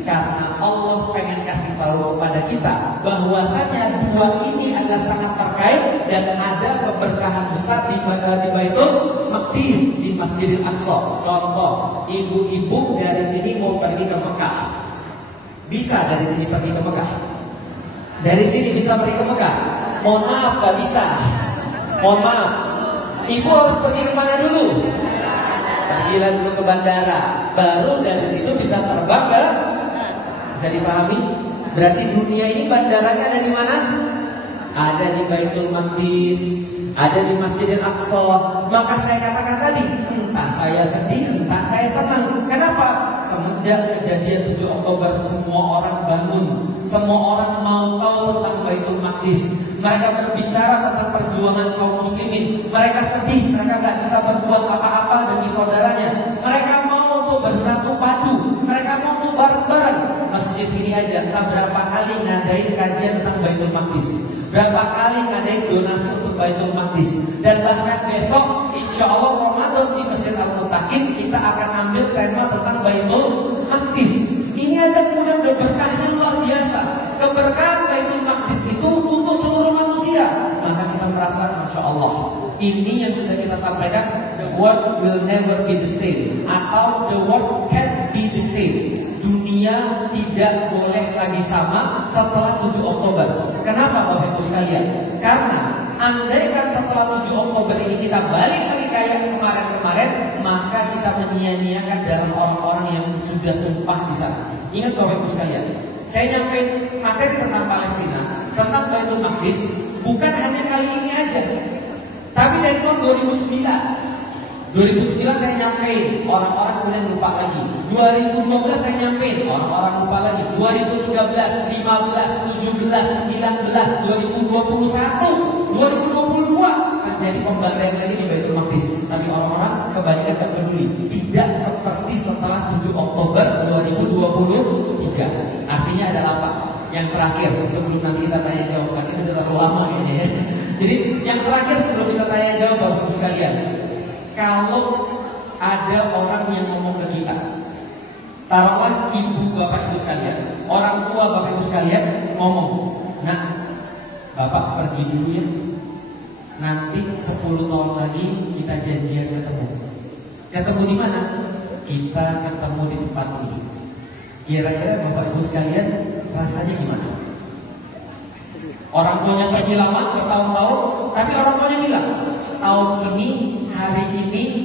Karena Allah pengen kasih tahu kepada kita bahwasanya dua ini adalah sangat terkait dan ada keberkahan besar di Baitul Maqdis, di Masjidil Aqsa. Contoh, ibu-ibu dari sini mau pergi ke Mekah, bisa dari sini pergi ke Mekah? Dari sini bisa pergi ke Mekah? Mohon maaf, gak bisa. Mohon maaf. Ibu harus pergi kemana dulu? Pergilah dulu ke bandara. Baru dari situ bisa terbang ke. Bisa dipahami? Berarti dunia ini bandaranya ada di mana? Ada di Baitul Maqdis, ada di Masjidil Aqsa. Maka saya katakan tadi, entah saya sedih, entah saya senang. Kenapa? Semenjak kejadian 7 Oktober semua orang bangun, semua orang mau tahu tentang Baitul Maqdis. Mereka berbicara tentang perjuangan kaum muslimin. Mereka sedih, mereka gak bisa berbuat apa-apa demi saudaranya. Mereka mau untuk bersatu padu, mereka mau untuk bareng-bareng. Masjid ini aja entah berapa kali ngadain kajian tentang Baitul Maqdis, berapa kali ngadain donasi untuk Baitul Maqdis. Dan bahkan besok insya Allah Ramadan di Masjid Al-Mutakin kita akan ambil tema tentang Baitul Maqdis. Ini aja kemudian udah berkahnya luar biasa. Keberkahan Baitul Maqdis itu untuk seluruh manusia. Maka kita merasa Masya Allah, ini yang sudah kita sampaikan, the world will never be the same, atau the world can't be the same. Dunia tidak boleh lagi sama setelah 7 Oktober. Kenapa Bapak Ibu sekalian? Karena andaikan setelah 7 Oktober ini kita balik lagi kayak kemarin-kemarin, maka kita menyia-nyiakan darah orang-orang yang sudah tumpah di sana. Ingat Bapak Ibu sekalian, saya nyampein materi tentang Palestina, tentang Baitul Maqdis, bukan hanya kali ini aja, tapi dari tahun 2009 saya nyampein, orang-orang kemudian lupa lagi. 2012 saya nyampein, orang-orang lupa lagi. 2013, 15, 17, 19, 2021, 2022 terjadi pembantaian lagi di Baitul Maqdis. Tapi orang-orang kebanyakan tak peduli. Tidak seperti setelah 7 Oktober 2023. Artinya adalah apa? Yang terakhir sebelum nanti kita tanya jawab, ini udah terlalu lama kayaknya ya. Jadi yang terakhir sebelum kita tanya jawab Bapak Ibu sekalian, kalau ada orang yang ngomong ke kita, taruhlah ibu Bapak Ibu sekalian, orang tua Bapak Ibu sekalian ngomong, nah Bapak pergi dulu ya, nanti 10 tahun lagi kita janjian ketemu. Ketemu di mana? Kita ketemu di tempat ini. Kira-kira Bapak Ibu sekalian rasanya gimana? Orang tuanya pergi lama bertahun-tahun, tapi orang tuanya bilang tahun ini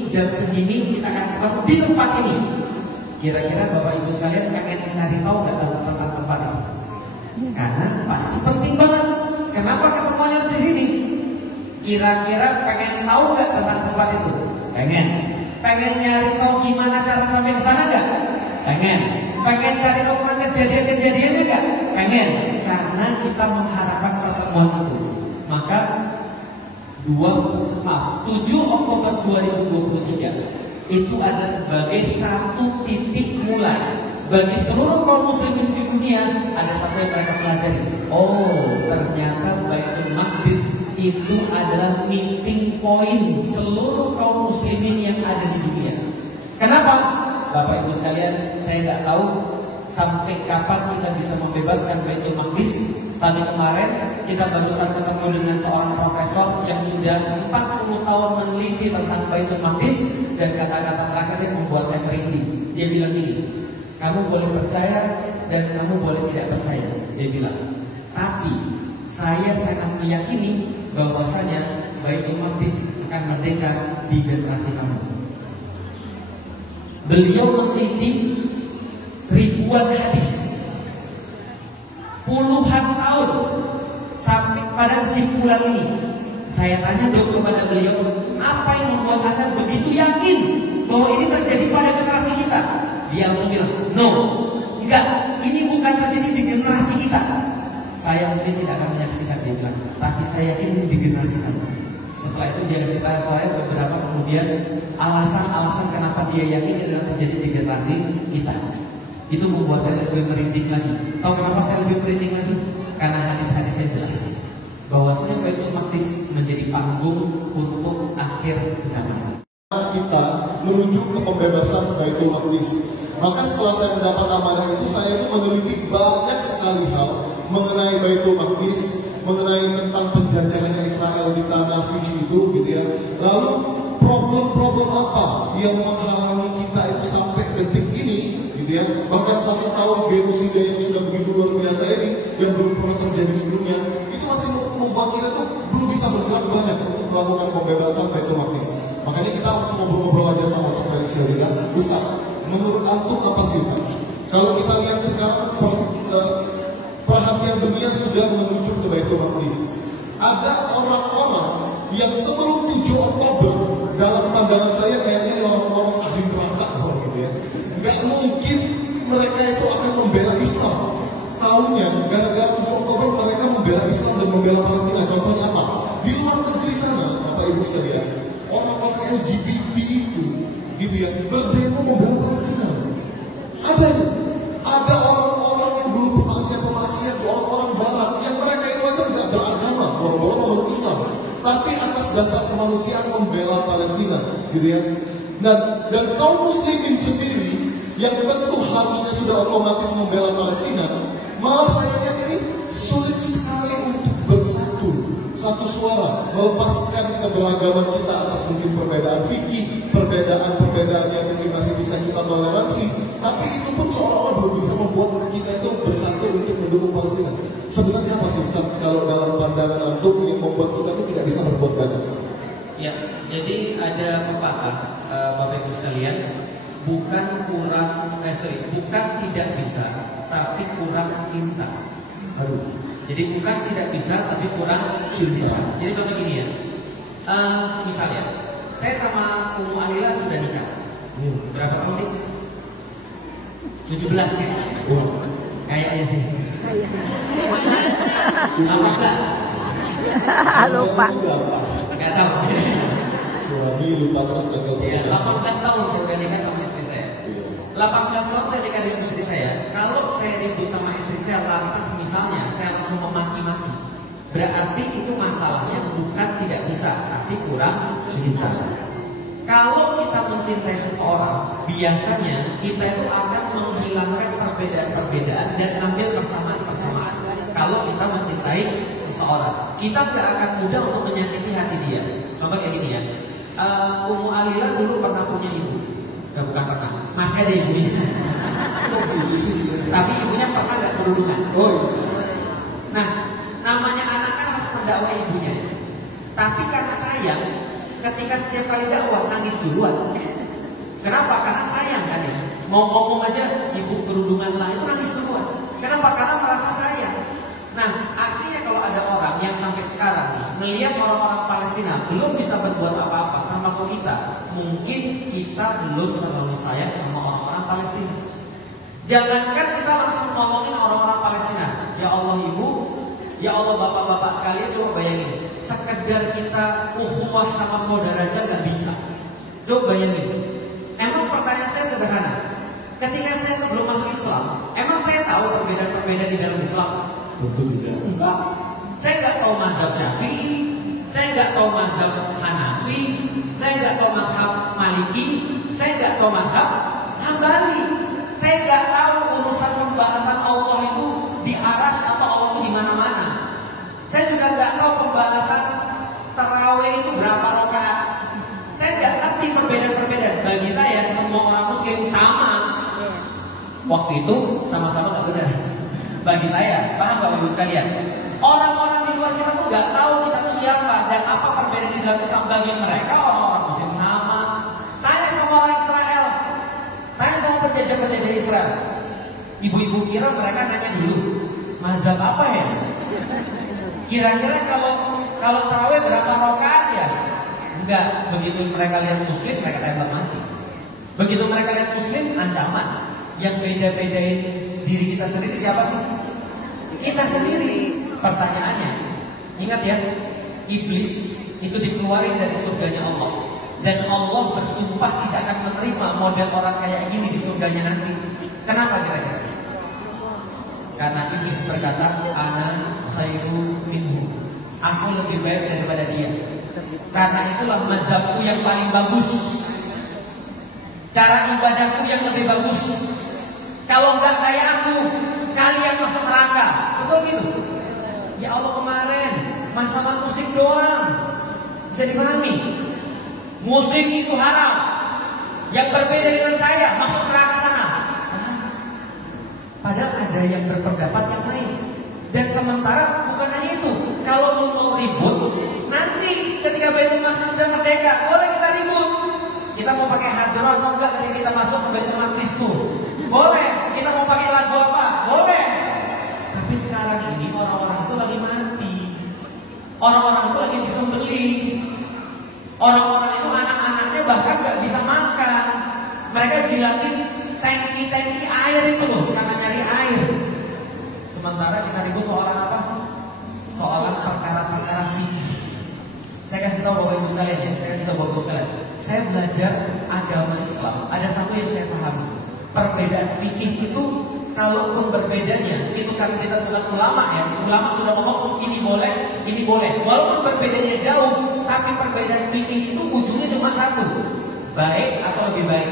jam segini kita akan ketemu di tempat ini. Kira-kira Bapak Ibu sekalian pengen cari tahu nggak tentang tempat itu? Karena pasti penting banget. Kenapa ketemuannya di sini? Kira-kira pengen tahu nggak tentang tempat itu? Pengen. Pengen nyari tahu gimana cara sampai ke sana nggak? Pengen. Pengen cari tahu tentang kejadian-kejadiannya nggak? Pengen. Karena kita mengharapkan pertemuan itu. Maka 7 Oktober 2023 itu adalah sebagai satu titik mulai bagi seluruh kaum muslimin di dunia. Ada satu yang mereka pelajari. Oh, ternyata Baitul Maqdis itu adalah meeting point seluruh kaum muslimin yang ada di dunia. Kenapa? Bapak Ibu sekalian, saya nggak tahu sampai kapan kita bisa membebaskan Baitul Maqdis. Tapi kemarin kita barusan ketemu dengan seorang profesor yang sudah 40 tahun meneliti tentang Baitul Maqdis, dan kata-kata terakhirnya membuat saya merinding. Dia bilang ini, kamu boleh percaya dan kamu boleh tidak percaya. Dia bilang, tapi saya sangat meyakini bahwasanya Baitul Maqdis akan merdeka di generasi kamu. Beliau meneliti ribuan hadis, puluhan tahun sampai pada kesimpulan ini. Saya tanya dong kepada beliau, apa yang membuat Anda begitu yakin bahwa ini terjadi pada generasi kita? Dia langsung bilang, no, enggak, ini bukan terjadi di generasi kita. Saya mungkin tidak akan menyaksikan, dia bilang, tapi saya yakin ini di generasi kamu. Setelah itu dia kasih tahu saya beberapa kemudian alasan-alasan kenapa dia yakin ini adalah terjadi di generasi kita. Itu membuat saya lebih merinding lagi. Tahu kenapa saya lebih merinding lagi? Karena hadis-hadisnya jelas bahwasanya Baitul Maqdis menjadi panggung untuk akhir zaman. Kita menuju ke pembebasan Baitul Maqdis. Maka setelah saya mendapat amanah itu, saya meneliti banyak sekali hal mengenai Baitul Maqdis, mengenai tentang penjajahan Israel di tanah suci itu, gitu ya. Lalu problem-problem apa yang menghalangi kita itu sampai detik ini, gitu ya. Bahkan 1 tahun genosida yang sudah begitu luar biasa ini, yang belum pernah terjadi sebelumnya, itu masih membuat kita tuh belum bisa bergerak banyak untuk melakukan pembebasan Baitul Maqdis. Makanya kita langsung ngobrol-ngobrol aja sama Ustaz Felix Yadika. Ustaz, menurut antum apa sih? Kalau kita lihat sekarang perhatian dunia sudah menuju ke Baitul Maqdis. Ada orang-orang yang sebelum 7 Oktober dalam pandangan saya kayaknya orang-orang ahli neraka, gitu ya. Nggak mungkin mereka itu akan membela Islam. Tahunya gara-gara 7 Oktober mereka membela Islam dan membela Palestina. Contohnya apa? Di luar negeri sana, Bapak Ibu sekalian, orang-orang LGBT itu, gitu ya, berdemo membela Palestina. Ada orang-orang yang dulu pemaksiat, orang-orang Barat yang mereka itu aja nggak beragama, orang-orang Islam, tapi atas dasar kemanusiaan membela Palestina, gitu ya. Dan kaum muslimin sendiri yang tentu harusnya sudah otomatis membela Palestina, malah saya lihat ini sulit sekali untuk bersatu, satu suara, melepaskan keberagaman kita atas mungkin perbedaan fikih, perbedaan yang mungkin masih bisa kita toleransi, tapi itu pun seolah-olah belum bisa membuat kita itu bersatu untuk mendukung Palestina. Sebenarnya apa sih Ustaz, kalau dalam pandangan antum yang membuat kita itu tidak bisa berbuat banyak? Ya, jadi ada pepatah Bapak Ibu sekalian, bukan tidak bisa, tapi kurang cinta. Jadi bukan tidak bisa, tapi kurang cinta. Jadi contoh gini ya, misalnya saya sama Ummu Alila sudah nikah. Berapa tahun nih? 17 ya? Kayaknya sih. 18. Lupa. Gak tahu. Suami lupa terus tanggal. Ya, 18 tahun saya udah nikah sama istri saya. 18 tahun saya nikah dengan istri saya. Kalau saya ribut sama istri saya, lantas misalnya saya langsung memaki-maki, berarti itu masalahnya bukan tidak bisa, tapi kurang cinta. Kalau kita mencintai seseorang, biasanya kita itu akan menghilangkan perbedaan-perbedaan dan ambil persamaan-persamaan. Kalau kita mencintai seseorang, kita nggak akan mudah untuk menyakiti hati dia. Contoh kayak gini ya, Ummu Alila dulu pernah punya ibu, bukan pernah, masih ada ibunya. Tapi ibunya pernah nggak kerudungan. Nah, namanya anak kan harus mendakwai ibunya. Tapi karena sayang, ketika setiap kali dakwah nangis duluan. Kenapa? Karena sayang kan ya. Mau ngomong aja ibu kerudungan lah itu nangis duluan. Kenapa? Karena merasa sayang. Nah, artinya kalau ada orang yang sampai sekarang melihat orang-orang Palestina belum bisa berbuat apa-apa, termasuk kita, mungkin kita belum terlalu sayang sama orang-orang Palestina. Jangankan kita langsung ngomongin orang-orang Palestina, ya Allah ibu, ya Allah bapak-bapak sekalian, coba bayangin, sekedar kita ukhuwah sama saudara aja nggak bisa. Coba bayangin. Emang pertanyaan saya sederhana. Ketika saya sebelum masuk Islam, emang saya tahu perbedaan-perbedaan di dalam Islam? Betul tidak? Enggak. Saya nggak tahu mazhab Syafi'i, saya nggak tahu mazhab Hanafi, saya nggak tahu mazhab Maliki, saya nggak tahu mazhab Hambali. Saya nggak tahu urusan pembahasan Allah itu di arsy atau Allah itu di mana-mana. Saya juga nggak tahu pembahasan tarawih itu berapa rakaat. Saya nggak ngerti perbedaan-perbedaan. Bagi saya semua orang Muslim sama. Waktu itu sama-sama nggak benar. Bagi saya, paham Bapak Ibu sekalian? Orang-orang di luar kita tuh nggak tahu kita tuh siapa dan apa perbedaan di dalam Islam. Bagi mereka orang-orang Muslim sama. Tanya sama orang Israel, tanya sama penjajah-penjajah Israel. Ibu-ibu kira mereka nanya dulu, mazhab apa ya? Kira-kira kalau tarawih berapa rakaat ya? Enggak. Begitu mereka lihat Muslim, mereka tembak mati. Begitu mereka lihat Muslim, ancaman. Yang beda-bedain diri kita sendiri siapa sih? Kita sendiri. Pertanyaannya, ingat ya, iblis itu dikeluarin dari surganya Allah. Dan Allah bersumpah tidak akan menerima model orang kayak gini di surganya nanti. Kenapa kira-kira? Karena iblis berkata, ana khairu minhu. Aku lebih baik daripada dia. Karena itulah mazhabku yang paling bagus, cara ibadahku yang lebih bagus. Kalau enggak kayak aku, kalian masuk neraka. Betul gitu? Ya Allah, kemarin masalah musik doang bisa dipahami. Musik itu haram. Yang berbeda dengan saya masuk neraka sana. Padahal ada yang berpendapat yang lain. Dan sementara bukan hanya itu, kalau lu mau ribut, nanti ketika Baitul Maqdis sudah merdeka, boleh kita ribut. Kita mau pakai hadroh atau enggak ketika kita masuk ke Baitul Maqdis tuh? Boleh. Kita mau pakai lagu apa? Boleh. Tapi sekarang ini orang-orang itu lagi mati. Orang-orang itu lagi disembelih. Orang-orang itu anak-anaknya bahkan nggak bisa makan. Mereka jilatin tangki-tangki air itu loh, karena nyari air. Sementara kita ribut soalan apa? Soalan perkara-perkara fikih. Saya kasih tahu Bapak Ibu sekalian ya, saya kasih tahu Bapak Ibu sekalian. Saya belajar agama Islam. Ada satu yang saya pahami. Perbedaan fikih itu, kalaupun berbedanya, itu kan kita bukan ulama ya. Ulama sudah ngomong ini boleh, ini boleh. Walaupun berbedanya jauh, tapi perbedaan fikih itu ujungnya cuma satu. Baik atau lebih baik.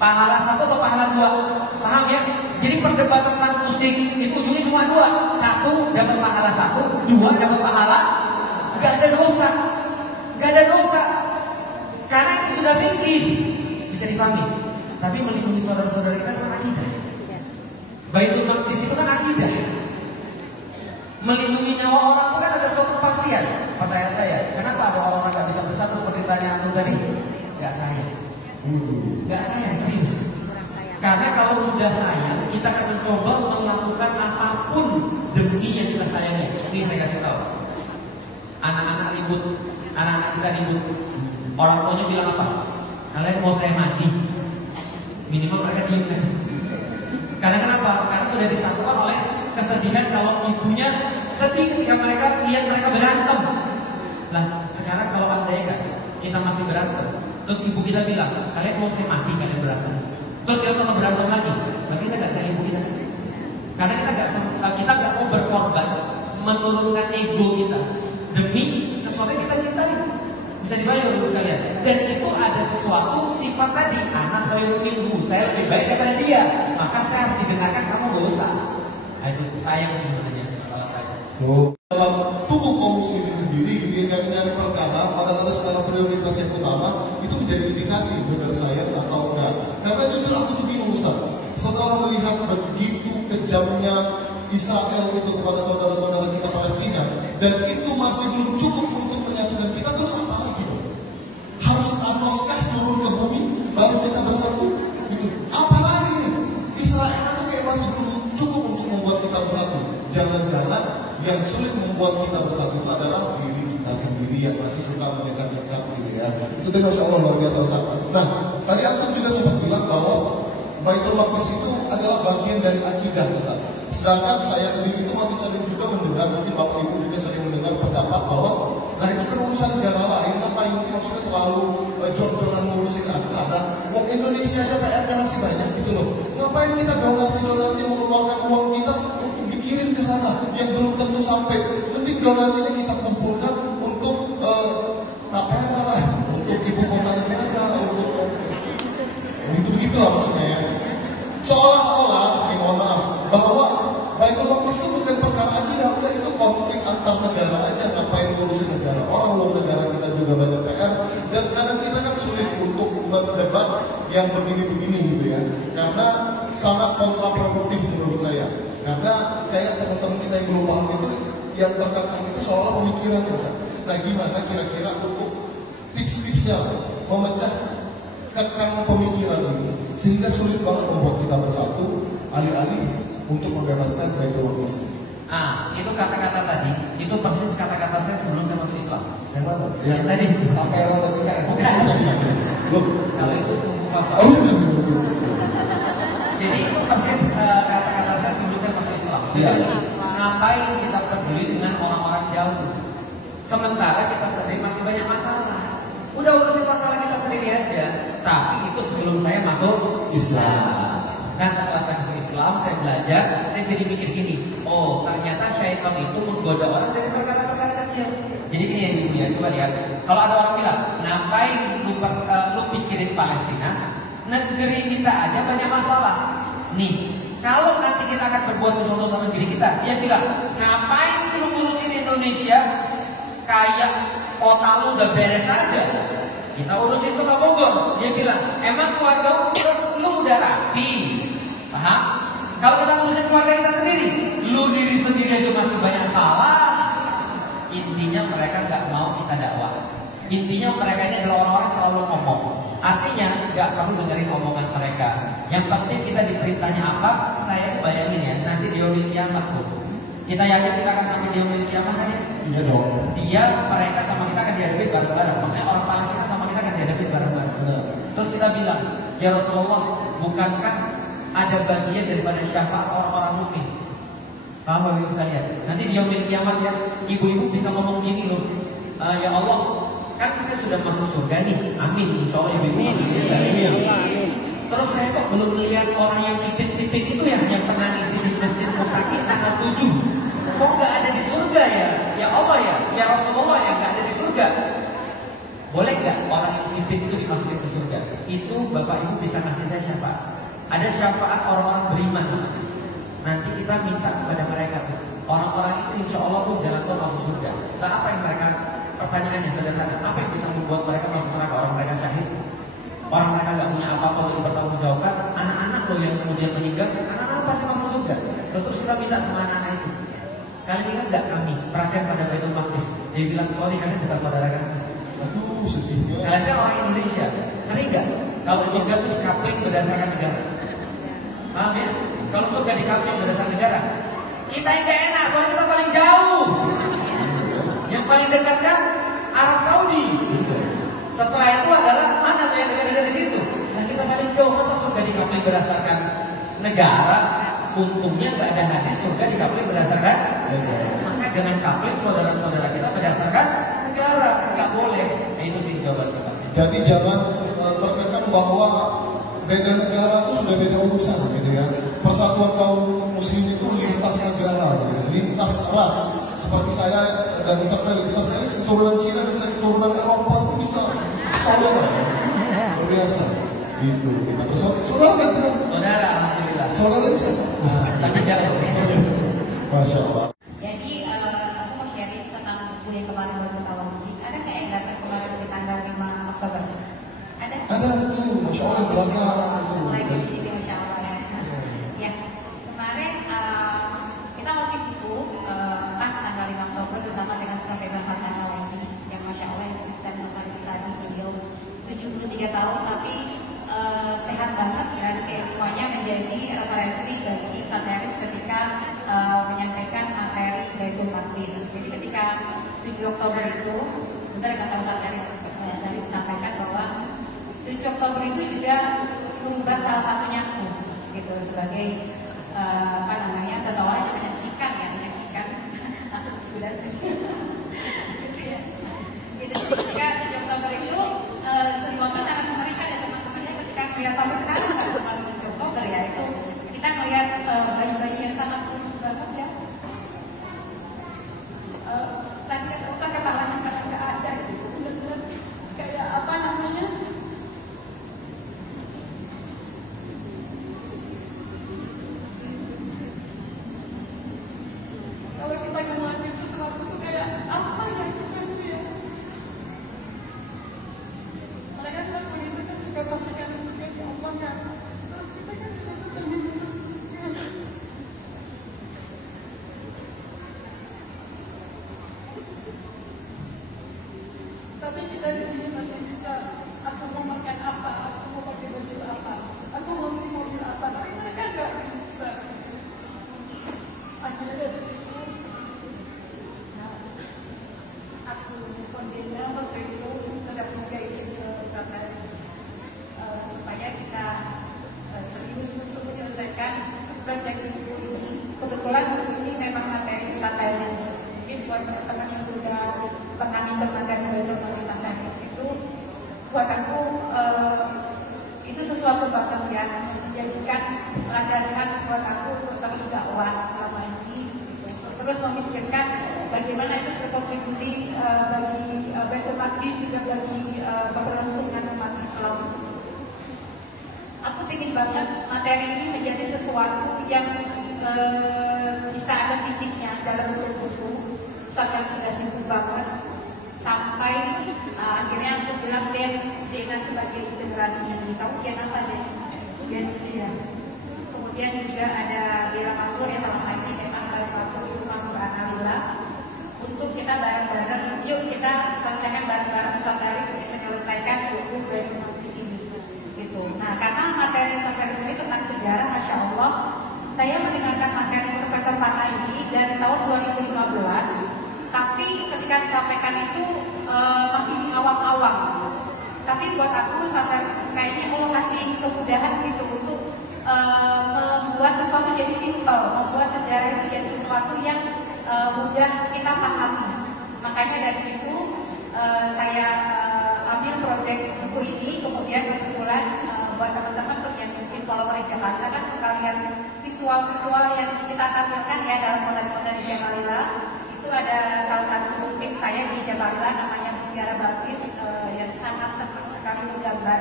Pahala satu atau pahala dua. Paham ya? Jadi perdebatan tentang musik itu ujungnya cuma dua. Satu dapat pahala satu, dua dapat pahala. Gak ada dosa. Gak ada dosa. Karena itu sudah fikih. Bisa dipahami. Tapi melindungi saudara-saudara kita kan akidah. Baitul Maqdis itu kan akidah. Melindungi nyawa orang itu kan ada suatu kepastian. Pertanyaan saya, kenapa ada orang-orang gak bisa bersatu seperti tanya antum tadi? Gak sayang. Gak sayang, serius. Karena kalau sudah sayang, kita akan mencoba melakukan apapun demi yang kita sayangi. Ini saya kasih tahu. Anak-anak ribut, anak-anak kita ribut. Orang tuanya bilang apa? Kalian mau saya mati? Minimal mereka diam kan? Karena kenapa? Karena sudah disatukan oleh kesedihan kalau ibunya sedih ketika mereka lihat mereka berantem. Nah, sekarang kalau andai kan kita masih berantem, terus ibu kita bilang, kalian mau saya mati kalian berantem. Terus kita tetap berantem lagi, berarti kita gak sayang ibu kita. Karena kita gak mau berkorban, menurunkan ego kita demi sesuatu yang kita cintai. Bisa dibayar Bapak sekalian. Dan itu ada sesuatu sifat tadi, anak saya minhu, saya lebih baik daripada dia, maka saya harus didengarkan, kamu gak usah. Nah, itu sayang sebenarnya masalah saya. Dalam tubuh kaum muslimin sendiri, dia nyari perkara, padahal secara prioritas yang utama itu menjadi indikasi benar sayang atau enggak. Karena jujur aku tuh bingung Ustaz. Setelah melihat begitu kejamnya Israel itu kepada saudara-saudara kita Palestina, dan itu masih belum cukup untuk menyatukan kita, terus apa lagi? Itu tadi Masya Allah luar biasa Ustaz. Nah, tadi antum juga sempat bilang bahwa Baitul Maqdis itu adalah bagian dari akidah Ustaz. Sedangkan saya sendiri itu masih sering juga mendengar, mungkin Bapak Ibu juga sering mendengar pendapat bahwa nah itu kan urusan negara lain, ngapain sih maksudnya terlalu jor-joran ngurusin ke sana. Wong Indonesia aja PR-nya masih banyak gitu loh. Ngapain kita donasi-donasi mengeluarkan uang kita untuk dikirim ke sana yang belum tentu sampai. Mending donasinya kita kumpulkan untuk tapera, untuk ibu kota negara, untuk begitu-begitulah maksudnya ya. Seolah-olah, mohon maaf, bahwa Baitul Maqdis itu bukan perkara akidah, udah itu konflik antar negara aja, ngapain ngurusin negara orang, luar negara kita juga banyak PR, dan kadang kita kan sulit untuk berdebat yang begini-begini gitu ya, karena sangat kontraproduktif menurut saya, karena kayak teman-teman kita yang belum paham itu, yang terkadang itu seolah pemikiran ya. Nah gimana kira-kira untuk tips-tipsnya memecah kekang pemikiran ini, sehingga sulit banget membuat kita bersatu, alih-alih untuk membebaskan Baitul Maqdis. Itu kata-kata tadi, itu persis kata-kata saya sebelum saya masuk Islam. Yang mana? Yang tadi. Bukan. Kalau itu sungguh apa? Jadi itu persis kata-kata saya sebelum saya masuk Islam. Jadi ngapain kita peduli dengan orang-orang jauh? Sementara kita sendiri masih banyak masalah. Udah urusin masalah kita sendiri aja. Tapi itu sebelum saya masuk Islam. Nah setelah saya masuk Islam, saya belajar, saya jadi mikir gini, oh ternyata syaitan itu menggoda orang dari perkara-perkara kecil. Jadi ini yang dunia, coba lihat. Kalau ada orang bilang, ngapain lu pikirin Palestina? Negeri kita aja banyak masalah. Nih, kalau nanti kita akan berbuat sesuatu untuk negeri kita, dia bilang, ngapain sih lu ngurusin Indonesia? Kayak kota lu udah beres aja. Kita urusin ke Bogor. Dia bilang, emang keluarga lu udah rapi. Paham? Kalau kita ngurusin keluarga kita sendiri, lu diri sendiri aja masih banyak salah. Intinya mereka gak mau kita dakwah. Intinya mereka ini adalah orang-orang selalu ngomong. Artinya gak perlu dengerin omongan mereka. Yang penting kita diperintahnya apa, saya bayangin ya, nanti di yaumil kiamat tuh. Kita yakin kita akan sampai di yaumil kiamat kan ya? Iya dong. Mereka sama kita akan dihadapin bareng-bareng. Maksudnya orang Palestina sama kita akan dihadapin bareng-bareng. Terus kita bilang, ya Rasulullah, bukankah ada bagian daripada syafaat orang-orang mukmin? Paham Bapak Ibu sekalian? Nanti di yaumil kiamat ya, ibu-ibu bisa ngomong gini loh. Ya Allah, kan saya sudah masuk surga nih. Amin. Insya Allah ibu-ibu. Amin. Terus saya kok belum melihat orang yang sipit-sipit itu ya, yang pernah ngisi di masjid Mutakin tanggal 7. Kok nggak ada di surga ya? Ya Allah ya Rasulullah ya nggak ada di surga. Boleh nggak orang yang sipit itu dimasukin ke surga? Itu Bapak Ibu bisa kasih saya syafaat. Ada syafaat orang-orang beriman. Nanti kita minta kepada mereka tuh. Orang-orang itu insya Allah tuh jalan keluar masuk surga. Nah apa yang mereka, pertanyaannya sederhana, apa yang bisa membuat mereka masuk neraka? Orang mereka syahid, orang mereka nggak punya apa-apa untuk dipertanggungjawabkan. Anak-anak loh yang kemudian meninggal, anak-anak pasti masuk surga. Terus kita minta sama anak-anak itu, kalian ingat nggak kami perhatian pada Baitul Maqdis? Dia bilang, sorry kalian bukan saudara kami. Aduh sedihnya. Kalian kan orang Indonesia, ngeri nggak? Kalau surga itu dikapling berdasarkan negara. Paham ya? Kalau surga dikapling berdasarkan negara, kita yang gak enak, soalnya kita paling jauh. Yang paling dekat kan Arab Saudi. Setelah itu adalah mana tuh yang dekat dari situ? Nah kita paling jauh, masa surga dikapling berdasarkan negara? Untungnya nggak ada hadis surga dikapling berdasarkan negara. Maka jangan kapling saudara-saudara kita berdasarkan negara, nggak boleh. Nah, itu sih jawaban sebabnya. Jadi jangan terkekan bahwa beda negara itu sudah beda urusan gitu ya. Persatuan kaum muslim itu lintas negara, gitu. Lintas ras. Seperti saya dan Ustaz Felix keturunan Cina bisa keturunan Eropa itu bisa saudara. Luar biasa. Gitu. Kita bersaudara kan? Saudara, alhamdulillah. Saudara bisa. Tapi jangan. Masya Allah. Jadi aku mau sharing tentang buku yang kemarin baru tahun. Ada nggak yang datang kemarin di tanggal 5 Oktober? Ada? Ada tuh, Masya Allah belakang. Mulai dari sini Masya Allah ya. Ya, kemarin kita launching buku pas tanggal 5 Oktober bersama dengan Prof. Hasan Al-Waisi yang Masya Allah yang bukan sama Islami, beliau 73 tahun tapi sehat banget dan semuanya menjadi referensi bagi Sateris ketika menyampaikan materi Baitul Maqdis. Jadi ketika 7 Oktober itu Sebentar kata Ustaz tadi sampaikan bahwa 7 Oktober itu juga merubah salah satunya aku, gitu, sebagai seseorang yang menyaksikan langsung sudah gitu. Ketika 7 Oktober itu sesuatu sangat mengerikan ya teman-teman, ketika melihat sampai sekarang nggak cuma 7 Oktober ya, itu kita melihat bayi-bayi yang sangat kurus banget ya. Tadi kata kepalanya kadang nggak ada, itu benar-benar kayak apa namanya? Kalau kita ngomongin sesuatu tuh kayak apa ya kita itu ya. Mereka kan begitu kan juga pastikan suka di Allah kan. Terus kita kan juga pengen tapi kita di sini masih bisa. Aku mau makan apa, aku mau pakai baju apa, aku mau beli mobil apa, tapi mereka nggak bisa. Akhirnya dari situ aku kondennya waktu itu tetap muda izin ke Ustaz supaya kita serius untuk menyelesaikan proyek buku ini. Kebetulan buku ini memang materi finance. Mungkin buat teman-teman yang sudah pernah minta materi tentang finance itu, buat aku itu sesuatu banget yang menjadikan landasan buat aku untuk terus dakwah selama ini, terus memikirkan bagaimana itu berkontribusi bagi Baitul Maqdis, juga bagi keberlangsungan umat Islam. Aku ingin banget materi ini menjadi sesuatu yang bisa ada fisiknya dalam bentuk buku. Ustaz yang sudah sibuk banget sampai akhirnya aku bilang Dena sebagai integrasi. Kamu kian apa deh? Kian ya. Kemudian juga ada Bella Matur yang selama ini memang baru Alhamdulillah, untuk kita bareng-bareng, yuk kita selesaikan bareng-bareng Ustaz Tarik menyelesaikan buku dari Maqdis ini, gitu. Nah, karena materi Ustaz Tarik ini tentang sejarah, Masya Allah, saya mendengarkan materi Profesor Fana ini dari tahun 2015, tapi ketika disampaikan itu masih di awal-awal. Tapi buat aku Ustaz Tarik kayaknya Allah kasih kemudahan gitu untuk membuat sesuatu jadi simpel, membuat sejarah itu jadi sesuatu yang mudah kita pahami. Makanya dari situ saya ambil proyek buku ini, kemudian kebetulan buat teman-teman yang mungkin follower Jakarta kan sekalian visual-visual yang kita tampilkan ya dalam model-model di Jamalila. Itu ada salah satu tim saya di Jamalila namanya Mutiara Balkis yang sangat senang sekali menggambar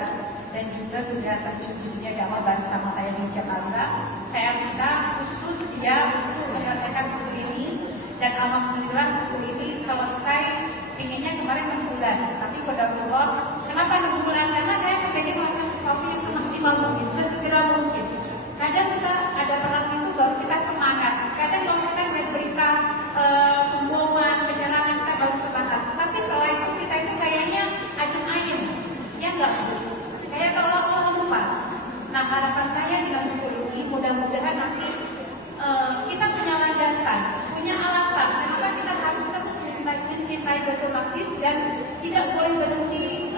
dan juga sudah terjun di dunia dakwah bareng sama saya di Jakarta. Saya minta khusus dia untuk menyelesaikan buku ini, dan alhamdulillah buku ini selesai. Inginnya kemarin 6 bulan, tapi qadarullah. Kenapa 6 bulan? Karena saya pengen melakukan sesuatu yang semaksimal mungkin, sesegera mungkin. Kadang kita ada perang itu baru kita semangat. Kadang kalau kita melihat berita pemboman, penyerangan, kita baru semangat. Tapi setelah itu kita itu kayaknya adem ayem, ya enggak? Kayak seolah-olah lupa. Nah, harapan saya dengan buku ini mudah-mudahan nanti kita punya landasan, punya alasan kenapa kita harus terus mencintai Baitul Maqdis dan tidak boleh berhenti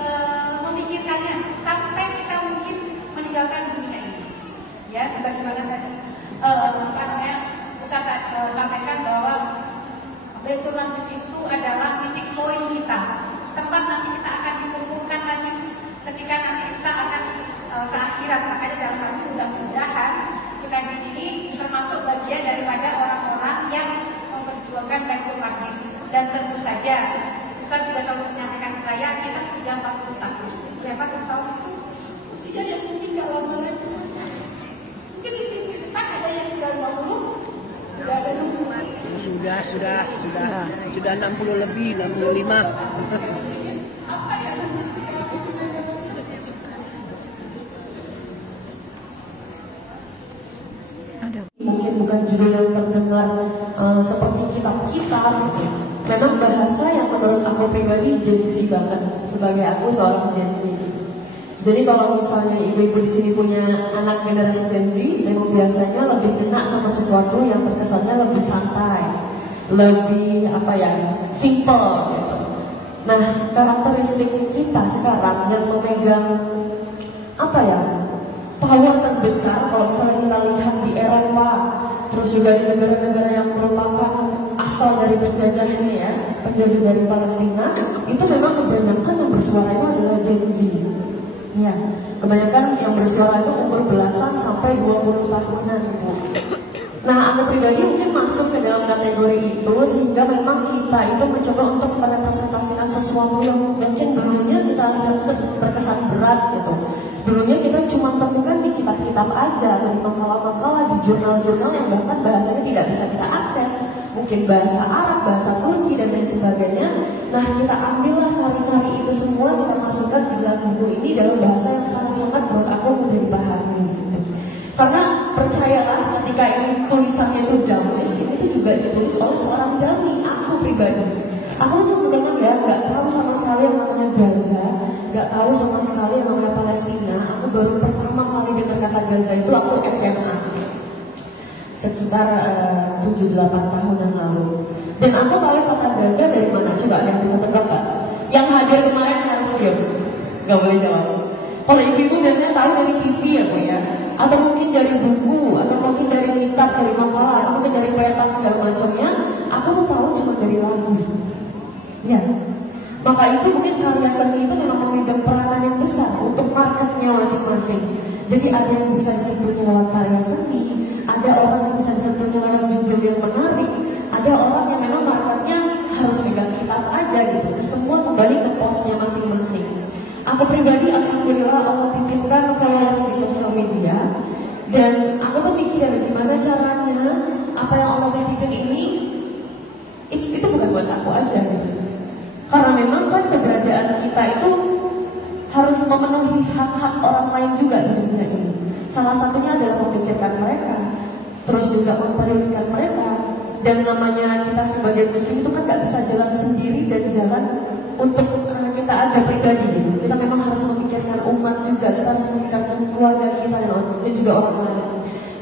memikirkannya sampai kita mungkin meninggalkan dunia ini. Ya, sebagaimana tadi Ustaz sampaikan bahwa Baitul Maqdis itu adalah titik poin kita, tempat nanti kita akan dikumpulkan lagi ketika nanti kita akan ke akhirat. Makanya dalam hal ini mudah-mudahan kita di sini termasuk bagian daripada orang-orang yang memperjuangkan Baitul Maqdis. Dan tentu saja Ustaz juga selalu menyampaikan ke saya, kita sudah 40 tahun. Ya, 40 tahun itu usia yang mungkin gak lama lagi. Mungkin di depan ada yang sudah 50, sudah ada 60. Sudah 60 lebih, 65. Apa ya? Mungkin bukan judul yang terdengar seperti kitab-kitab gitu. Memang bahasa yang menurut aku pribadi gengsi banget sebagai aku seorang Gen Z. Jadi kalau misalnya ibu-ibu di sini punya anak generasi Gen Z, memang biasanya lebih kena sama sesuatu yang terkesannya lebih santai, lebih simple gitu. Nah, karakteristik kita sekarang yang memegang power terbesar kalau misalnya kita lihat di Eropa, terus juga di negara-negara yang merupakan asal dari penjajahannya ya, penjajah dari Palestina, itu memang kebanyakan yang bersuara itu adalah Gen Z. Ya, kebanyakan yang bersuara itu umur belasan sampai 20 tahunan. Nah, aku pribadi mungkin masuk ke dalam kategori itu sehingga memang kita itu mencoba untuk merepresentasikan sesuatu yang mungkin dulunya kita lihat berkesan berat gitu. Dulunya kita cuma temukan di kitab-kitab aja atau di makalah-makalah, di jurnal-jurnal yang bahkan bahasanya tidak bisa kita akses. Mungkin bahasa Arab, bahasa Turki dan lain sebagainya. Nah, kita ambillah sari-sari itu semua, kita masukkan di dalam buku ini dalam bahasa yang sangat-sangat buat aku mudah dipahami. Karena percayalah ketika ini tulisannya itu Jamis, ini tuh juga ditulis oleh seorang Dami, aku pribadi. Aku tuh benar-benar ya nggak tahu sama sekali yang namanya Gaza, nggak tahu sama sekali yang namanya Palestina. Aku baru pertama kali dengar kata Gaza itu aku SMA, sekitar 7-8 tahun yang lalu. Dan aku tahu kata Gaza dari mana? Coba ada yang bisa tebak nggak? Yang hadir kemarin harus diam, nggak boleh jawab. Kalau ibu-ibu biasanya tahu dari TV ya Bu ya, atau mungkin dari buku, atau mungkin dari kitab, dari makalah, atau mungkin dari peta segala macamnya. Aku tuh tahu cuma dari lagu. Ya, maka itu mungkin karya seni itu memang memegang peranan yang besar untuk marketnya masing-masing. Jadi ada yang bisa disentuhnya lewat karya seni, ada orang yang bisa disentuhnya lewat judul yang menarik, ada orang yang memang marketnya harus pegang kitab aja gitu. Semua kembali ke posnya masing-masing. Aku pribadi alhamdulillah Allah titipkan followers di sosial media, dan aku tuh mikir gimana caranya apa yang Allah titipin ini itu bukan buat aku aja gitu. Karena memang kan keberadaan kita itu harus memenuhi hak-hak orang lain juga di dunia ini. Salah satunya adalah memikirkan mereka, terus juga mempedulikan mereka. Dan namanya kita sebagai muslim itu kan gak bisa jalan sendiri dan jalan untuk kita aja pribadi gitu. Kita memang harus memikirkan umat juga, kita harus memikirkan keluarga kita dan juga orang lain.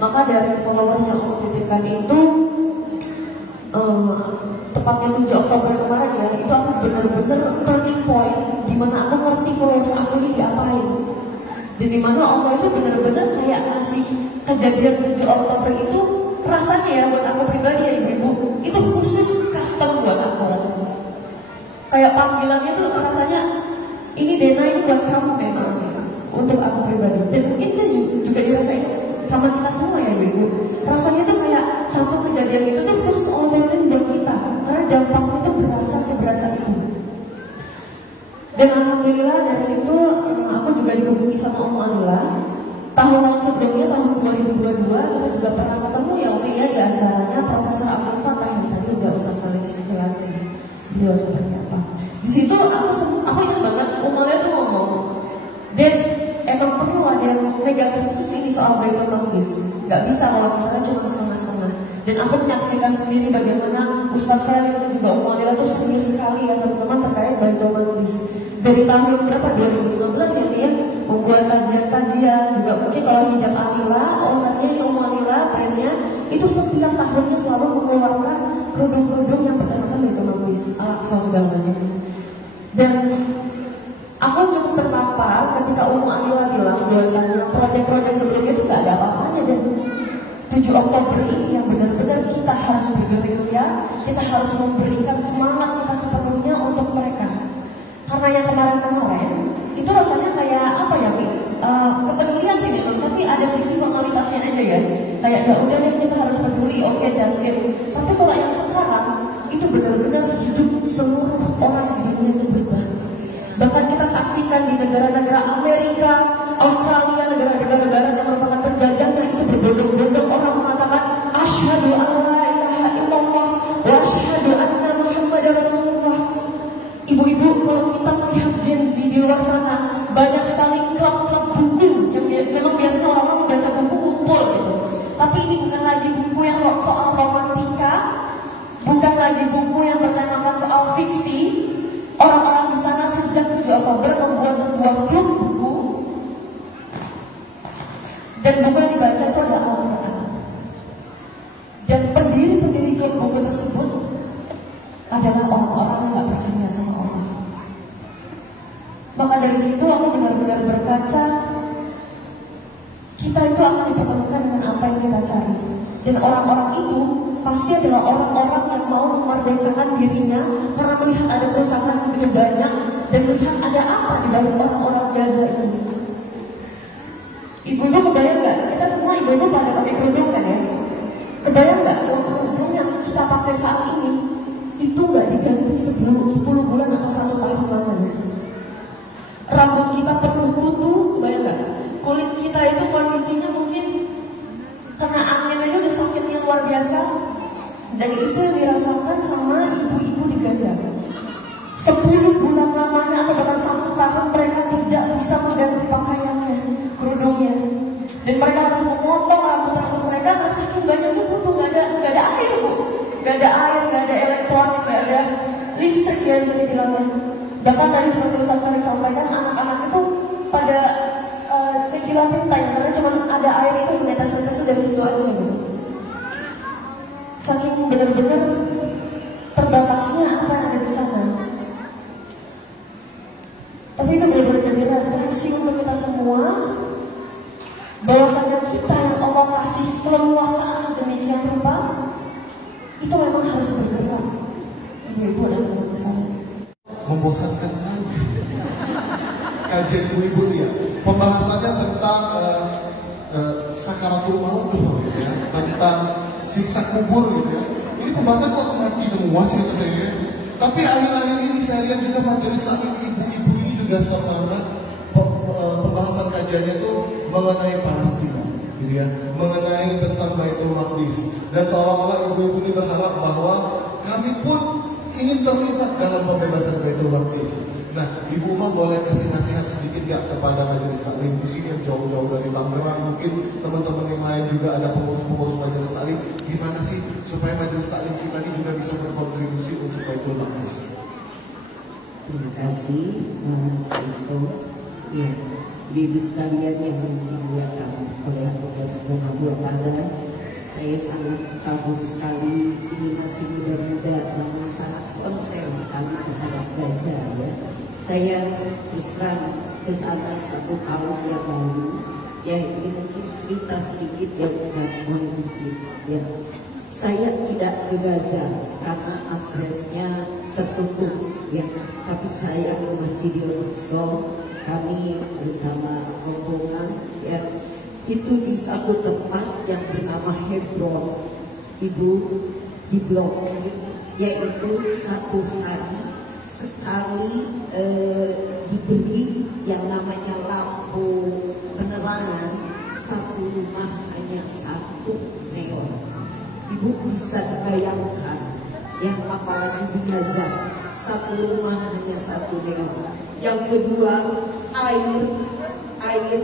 Maka dari followers yang aku titipkan itu tepatnya 7 Oktober kemarin ya, itu aku benar-benar turning point di mana aku ngerti followers aku ini diapain. Dan di mana Allah itu benar-benar kayak ngasih kejadian 7 Oktober itu rasanya ya buat aku pribadi ya ibu-ibu, itu khusus custom buat aku rasanya. Kayak panggilannya tuh rasanya ini Dena ini buat kamu memang untuk aku pribadi. Dan mungkin itu juga dirasain sama kita semua ya ibu. Rasanya tuh kayak satu kejadian itu tuh khusus Allah buat kita, karena dampaknya tuh berasa itu. Dan alhamdulillah dari situ aku juga dihubungi sama Om Anila. Tahun sebelumnya tahun 2022 kita juga pernah ketemu ya Om ya di acaranya Profesor Abdul Fatah yang tadi udah Ustaz Felix jelasin. Dia seperti apa? Di situ aku ingat banget Om Anila tuh ngomong, dan emang perlu ada yang megang khusus ini soal Baitul Maqdis. Gak bisa kalau misalnya cuma setengah-setengah. Dan aku menyaksikan sendiri bagaimana Ustaz Felix dan juga Om Anila tuh serius sekali ya teman-teman terkait Baitul Maqdis. Dari tahun berapa 2015 ya dia membuat kajian-kajian juga mungkin kalau hijab Anila, ownernya Om Anila, brandnya itu setiap tahunnya selalu mengeluarkan kerudung-kerudung yang bertemakan Baitul Maqdis, segala macam. Dan aku cukup terpapar ketika Om Anila bilang bahwasanya proyek-proyek sebelumnya itu gak ada apa-apanya, dan 7 Oktober ini yang benar-benar kita harus bergerilya, kita harus memberikan semangat kita sepenuhnya untuk mereka. Karena yang kemarin-kemarin itu rasanya kayak apa ya, kepedulian sih memang, tapi ada sisi formalitasnya aja ya. Kayak ya udah deh kita harus peduli, oke that's it. Tapi kalau yang sekarang itu benar-benar hidup seluruh orang di dunia itu berubah. Bahkan kita saksikan di negara-negara Amerika, Australia, negara-negara yang merupakan penjajahnya itu berbondong-bondong orang mengatakan asyhadu an la ilaha illallah wa asyhadu anna Muhammadar Rasulullah. Ibu-ibu, kalau kita melihat Gen Z di luar sana, banyak sekali klub-klub buku yang memang biasanya orang-orang membaca buku kumpul gitu. Tapi ini bukan lagi buku yang soal romantika, bukan lagi buku yang bertemakan soal fiksi. Orang-orang di sana sejak 7 Oktober membuat sebuah klub buku, dan buku yang dibaca itu adalah Al-Quran. Dan pendiri-pendiri klub buku tersebut adalah orang-orang yang gak percaya sama Allah. Maka dari situ aku benar-benar berkaca, kita itu akan dipertemukan dengan apa yang kita cari. Dan orang-orang itu pasti adalah orang-orang yang mau memerdekakan dirinya karena melihat ada kerusakan yang begitu banyak dan melihat ada apa di balik orang-orang Gaza ini. Ibu-ibu kebayang nggak? Kita semua ibu-ibu pada pakai kerudung kan ya? Kebayang nggak kalau kerudung yang kita pakai saat ini itu nggak diganti sebelum 10 bulan atau 1 tahun lamanya? Rambut kita penuh kutu, kebayang nggak? Kulit kita itu kondisinya mungkin kena angin aja udah sakitnya luar biasa. Dan itu yang dirasakan sama ibu-ibu di Gaza. 10 bulan lamanya atau bahkan 1 tahun mereka tidak bisa mengganti pakaiannya, kerudungnya. Dan mereka harus memotong rambut-rambut mereka karena saking banyaknya kutu, nggak ada air bu, nggak ada air, nggak ada elektronik, nggak ada listrik ya bisa dibilangnya. Bahkan tadi seperti Ustaz Farid sampaikan, anak-anak itu pada kejilatin time karena cuma ada air itu menetes-netes dari situ aja gitu. Saking benar-benar terbatasnya apa yang ada di sana. Tapi itu benar-benar jadi referensi untuk kita semua, bahwasanya kita yang Allah kasih keleluasaan sedemikian rupa itu memang harus bergerak. Ibu dan bapak sekalian. Membosankan saya. Kajian ibu-ibu dia, pembahasannya tentang sakaratul maut, ya, tentang siksa kubur, gitu ya. Ini pembahasan kok mati semua sih kata saya. Tapi akhir-akhir ini saya lihat juga majelis taklim ibu-ibu ini juga serta pembahasan kajiannya itu mengenai Palestina, gitu ya, mengenai tentang Baitul Maqdis, dan seolah-olah ibu-ibu ini berharap bahwa kami pun ingin terlibat dalam pembebasan Baitul Maqdis. Nah, Ibu Umar boleh kasih nasihat sedikit ya kepada majelis taklim di sini yang jauh-jauh dari Tangerang, mungkin teman-teman yang lain juga ada pengurus-pengurus majelis taklim, gimana sih supaya majelis taklim kita ini juga bisa berkontribusi untuk Baitul Maqdis? Terima kasih Mas Isto. Ya, ibu sekalian yang dimuliakan oleh Allah Subhanahu wa Ta'ala, saya sangat kagum sekali, ini masih muda-muda namun sangat konsen sekali terhadap Gaza ya. Saya terus terang ke sana 1 tahun yang lalu, ya ini mungkin cerita sedikit yang tidak mungkin ya. Saya tidak ke Gaza karena aksesnya tertutup ya, tapi saya ke Masjidil Aqsa, kami bersama rombongan ya, itu di satu tempat yang bernama Hebron, Ibu, di blok yaitu 1 hari sekali diberi yang namanya lampu penerangan, 1 rumah hanya 1 neon. Ibu bisa dibayangkan yang apalagi di Gaza 1 rumah hanya 1 neon. Yang kedua, air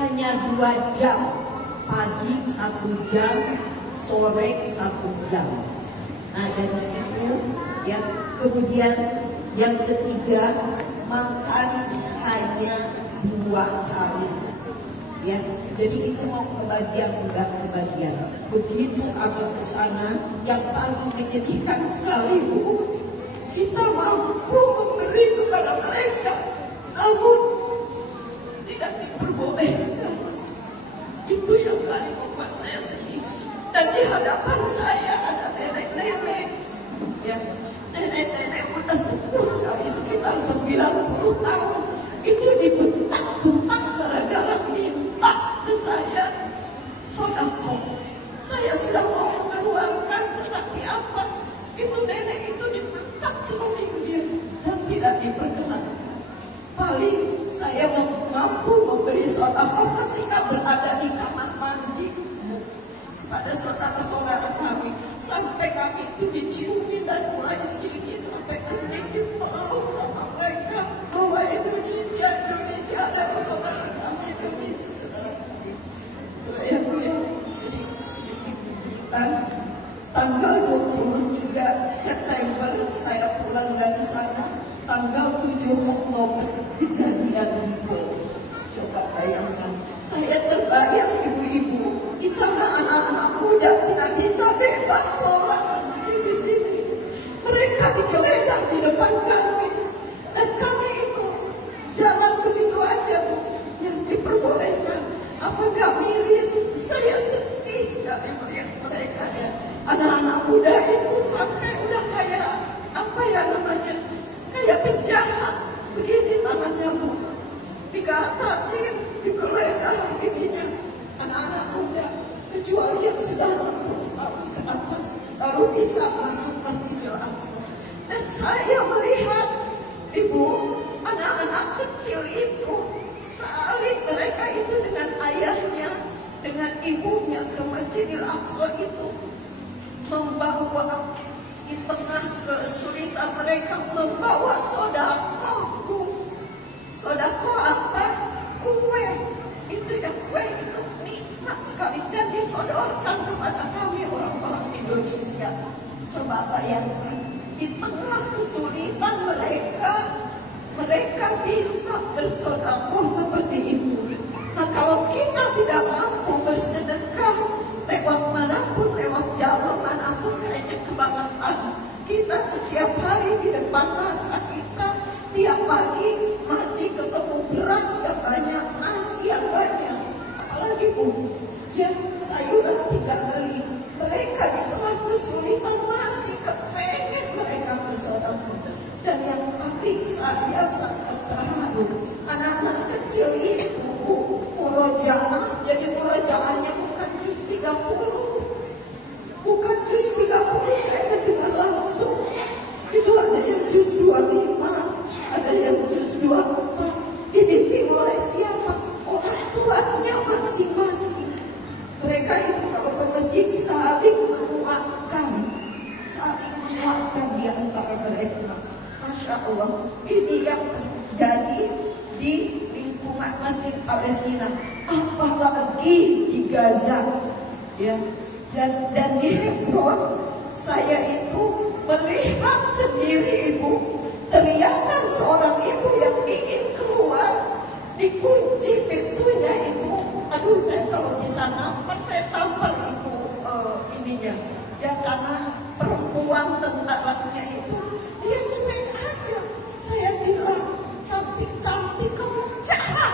hanya 2 jam, pagi 1 jam, sore 1 jam. Nah dari situ ya, kemudian yang ketiga, makan hanya 2 kali ya, jadi itu mau kebagian enggak kebagian. Begitu kami ke sana, yang paling menyedihkan sekali Bu, kita mampu memberi kepada mereka namun tidak diperbolehkan. Itu yang paling membuat saya sedih. Dan di hadapan saya ada nenek-nenek ya, nenek-nenek udah sepuh kali, sekitar 90 tahun, itu dibentak-bentak gara-gara minta ke saya sedekah. Saya sudah mau mengeluarkan, tetapi apa, itu nenek itu dibentak seminggu dan tidak diperkenankan. Paling saya mampu memberi sedekah ketika berada di kamar mandi pada saudara-saudara kami, sampai kami itu diciumi dan mulai sini sampai kening dipeluk sama mereka bahwa Indonesia adalah saudara kami, Indonesia saudara kami. Yang mulia, jadi sedikit kejutan. Tanggal 23 September saya pulang dari sana. Tanggal 7 Oktober kejadian di Bom. Coba bayangkan, saya terbayang ibu-ibu di sana, anak-anak muda tidak bisa bebas sholat di sini. Mereka digeledah di depan kami, dan kami itu jalan jahat. Begini tangannya Bu, dikatasin, digeledah ininya. Anak-anak muda, kecuali yang sudah 60 tahun ke atas, baru bisa masuk Masjidil Aqsa. Dan saya melihat, Ibu, anak-anak kecil itu, saling mereka itu dengan ayahnya, dengan ibunya ke Masjidil Aqsa itu, membawa di tengah kesulitan mereka, membawa sedekah. Sedekah apa? Kue. Itu ya, kue itu nikmat sekali dan disodorkan kepada kami orang-orang Indonesia. Sebab bayangkan, di tengah kesulitan mereka bisa bersedekah seperti itu. Nah, kalau kita tidak mampu bersedekah lewat manapun, lewat jalur manapun, kayaknya kebangetan. Kita setiap hari di depan mata kita, tiap pagi masih ketemu beras yang banyak, nasi yang banyak. Apalagi Bu, yang sayuran tidak beli. Mereka di tengah kesulitan masih kepengen mereka bersedekah. Dan yang paling saya sangat terharu, anak-anak kecil itu murojaah, jadi murojaahnya bukan juz 30, bukan juz 30, saya mendengar langsung. Itu ada yang juz 25, ada yang juz 24, dibimbing oleh siapa? Orang tuanya masing-masing. Mereka itu kalau ke masjid saling menguatkan di antara mereka. Masya Allah, ini yang terjadi di lingkungan Masjid Palestina, apalagi di Gaza, ya. Dan di Hebron, saya itu melihat sendiri Ibu, teriakan seorang ibu yang ingin keluar, dikunci pintunya itu. Aduh, saya kalau bisa nampar, saya tampar itu ininya. Ya karena perempuan tentaranya itu, dia cuek aja. Saya bilang, cantik-cantik, kamu jahat.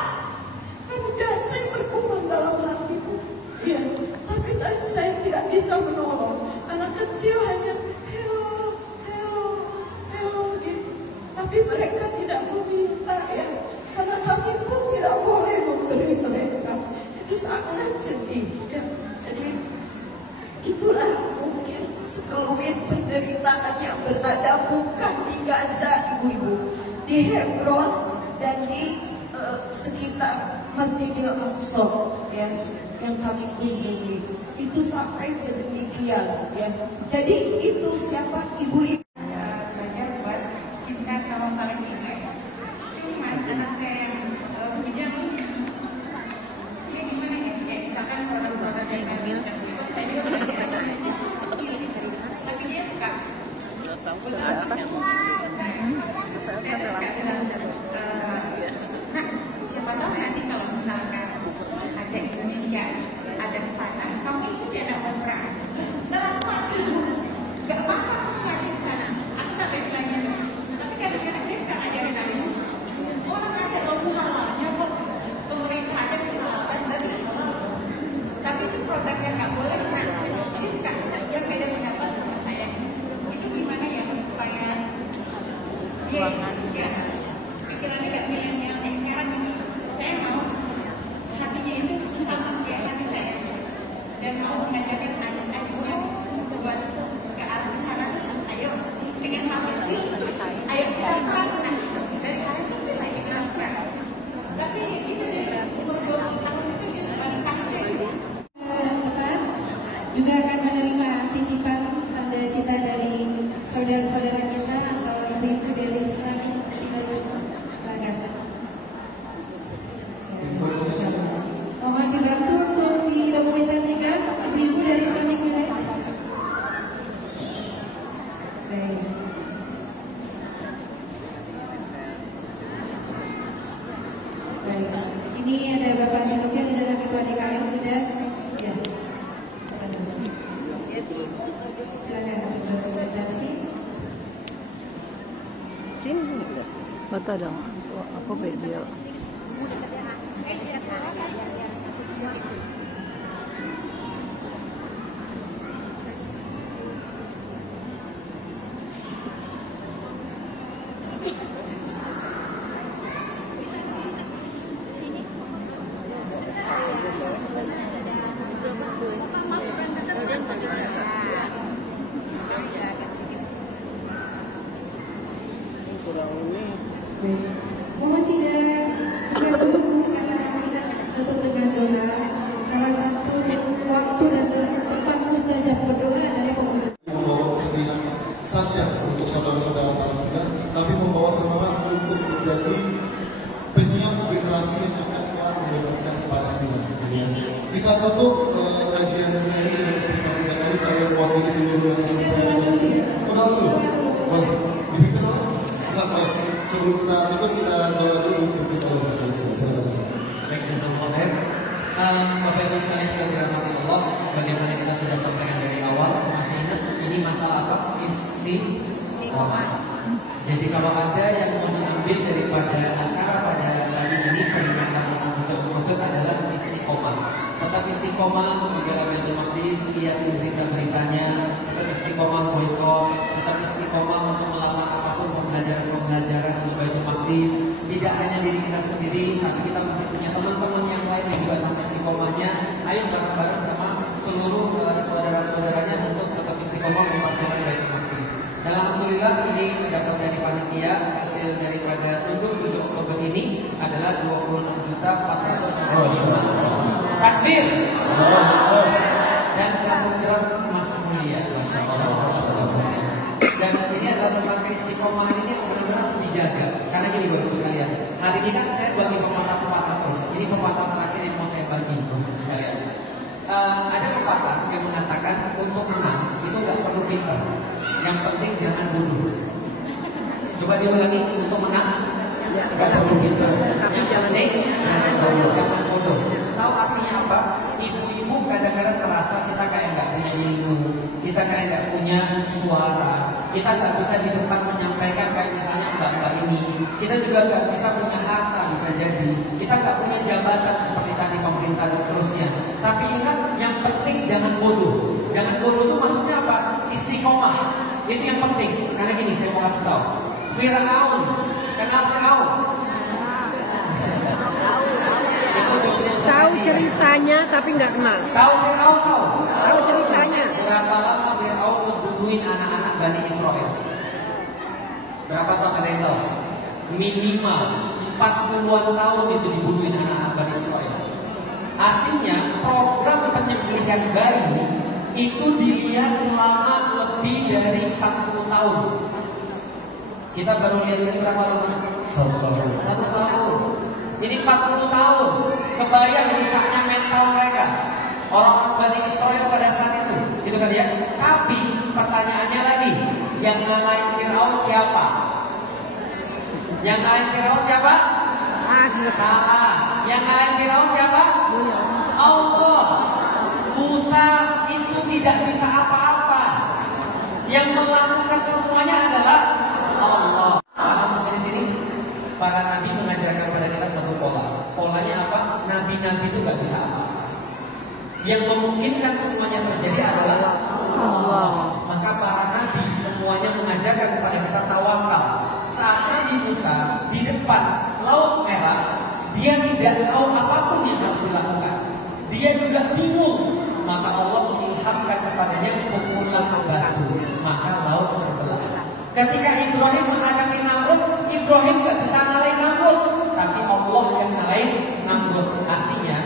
Kamu jahat, saya bergumam dalam hatiku. Ya, tapi tadi saya tidak bisa menolong. Anak kecil hanya hello, hello, hello gitu. Tapi mereka tidak meminta ya. Karena kami pun tidak boleh memberi mereka. Itu sangat sedih ya. Jadi itulah mungkin sekelumit penderitaan yang berada bukan di Gaza, Ibu-ibu, di Hebron dan di sekitar Masjidil Aqsa ya, yang kami kunjungi. Itu sampai sedemikian ya. Jadi itu siapa ibu-ibu belajar buat cinta sama Palestina. Cuman anak saya yang punya ini gimana ya? Ya misalkan orang-orang yang saya juga tapi dia suka saya suka bilang, nah siapa tahu nanti kalau misalkan ada Indonesia ada di sana, kamu ikut ya ada umrah. Dalam hati Ibu, gak apa-apa aku masih di sana. Aku sampai bilangnya, tapi kadang-kadang dia suka ngajarin aku, orang ada ilmu halalnya kok, pemerintah ada kesalahan dari halal. Tapi itu produk yang gak boleh kan. Jadi suka dia beda pendapat sama saya. Itu gimana ya supaya dia ya, pikirannya gak milenial yang sekarang ini. Saya mau hatinya itu sama kayak hati saya. Dan mau mengajarkan anak-anaknya buat ke arah sana. Ayo dengan hal kecil, ayo kita lakukan dari hal kecil aja kita lakukan. Tapi itu dia umur 20 tahun itu dia paling pasti. Juga akan menerima titipan tanda cita dari saudara-saudara kita atau ibu-ibu dari Islamic Village. Mohon dibantu untuk didokumentasikan ibu-ibu dari Islamic Village. Baik. Baik. Ini ada Bapak Junubian dan Ketua DKM sudah. Ya. Silakan dokumentasi. Sini mata dong. Apa beda? Mohon tidak dulu karena kita tutup dengan doa. Salah satu waktu dan tempat mustajab berdoa dari pengunjung. Membawa kesedihan saja untuk saudara-saudara Palestina, tapi membawa semangat untuk menjadi penyiap generasi yang akan membebaskan Palestina. Kita tutup kajian ini dengan seperti tadi saya mewakili seluruh udah dulu. Dipimpin oleh sampai sebelum kita ikut kita doa dulu untuk kita selesai. Baik, jazakallahu. Bapak Ibu sekalian yang dirahmati Allah, bagaimana kita sudah sampaikan dari awal, masih ingat ini masalah apa? Istiqomah. Jadi kalau ada yang mau diambil daripada acara pada hari ini peringatan untuk adalah istiqomah. Tetap istiqomah juga Baitul Maqdis, lihat berita-beritanya, tetap istiqomah boykot, tetap istiqomah untuk melakukan apapun pembelajaran untuk Baitul Maqdis. Tidak hanya diri kita sendiri, tapi kita masih punya teman-teman yang lain yang juga sama istiqomahnya. Ayo bareng-bareng sama seluruh saudara-saudaranya untuk tetap istiqomah memperjuangkan Baitul Maqdis. Dan alhamdulillah ini dapat dari panitia hasil daripada sungguh 7 Oktober ini adalah 26.400.000. Takbir. Dan 1 gram emas mulia. Dan ini adalah tentang keistiqomahan ini yang benar-benar harus dijaga. Karena gini Bapak sekalian, hari ini kan saya bagi pepatah-pepatah terus. Ini pepatah terakhir yang mau saya bagi Bapak sekalian. Ada pepatah yang mengatakan untuk menang itu nggak perlu pintar, yang penting jangan bodoh. Coba diulangi, untuk menang nggak perlu pintar, yang penting jangan bodoh. Tahu artinya apa? Ibu-ibu kadang-kadang merasa kita kayak nggak punya ilmu, kita kayak nggak punya suara, kita nggak bisa di depan menyampaikan kayak misalnya mbak-mbak ini. Kita juga nggak bisa punya harta, bisa jadi kita nggak punya jabatan seperti tadi pemerintah dan seterusnya. Tapi ingat, yang penting jangan bodoh. Jangan bodoh itu maksudnya apa? Istiqomah. Itu yang penting. Karena gini, saya mau kasih tahu. Firaun, kenal Firaun? Tahu ceritanya tapi nggak kenal. Tahu Firaun tahu? Tahu ceritanya. Berapa lama Firaun ngebunuhin anak-anak Bani Israel? Berapa tahun ada yang tahu? Minimal 40-an tahun itu dibunuhin anak-anak Bani Israel. Artinya program penyembelihan bayi itu dilihat selama lebih dari 40 tahun. Kita baru lihat ini berapa lama? 1 tahun. 1 tahun. Ini 40 tahun. Kebayang rusaknya mental mereka. Orang-orang Bani Israel pada saat itu. Gitu kan ya? Tapi pertanyaannya lagi, yang ngalahin Firaun siapa? Yang ngalahin Firaun siapa? Salah. Yang ngalahin Firaun siapa? Allah. Musa itu tidak bisa apa-apa. Yang melakukan semuanya adalah Allah. Paham sampai di sini? Para nabi mengajarkan pada kita satu pola. Polanya apa? Nabi-nabi itu gak bisa apa. Yang memungkinkan semuanya terjadi adalah Allah. Maka para nabi semuanya mengajarkan kepada kita tawakal. Saat Nabi Musa di depan Laut Merah, dia tidak tahu apapun yang harus dilakukan. Dia juga bingung. Maka Allah mengilhamkan kepadanya pukulan batu. Maka laut terbelah. Ketika Ibrahim menghadapi Namrud, Ibrahim gak bisa ngalahin Namrud, tapi Allah yang ngalahin Namrud. Artinya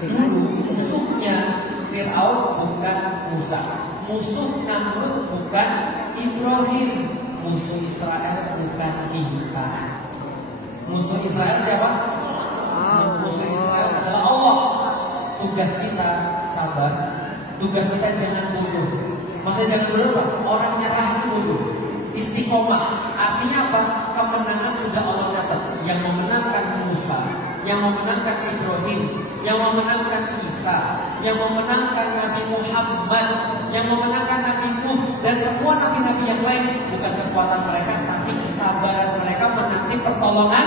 dulu musuhnya Fir'aun bukan Musa, musuh Namrud bukan Ibrahim, musuh Israel bukan kita. Musuh Israel siapa? Musuh Israel adalah Allah. Tugas kita sabar, tugas kita jangan bodoh. Maksudnya jangan bodoh Pak, orang nyerah itu bodoh. Istiqomah artinya apa? Kemenangan sudah Allah catat. Yang memenangkan Musa, yang memenangkan Ibrahim, yang memenangkan Isa, yang memenangkan Nabi Muhammad, yang memenangkan Nabi Nuh, dan semua nabi-nabi yang lain bukan kekuatan mereka, tapi kesabaran mereka menanti pertolongan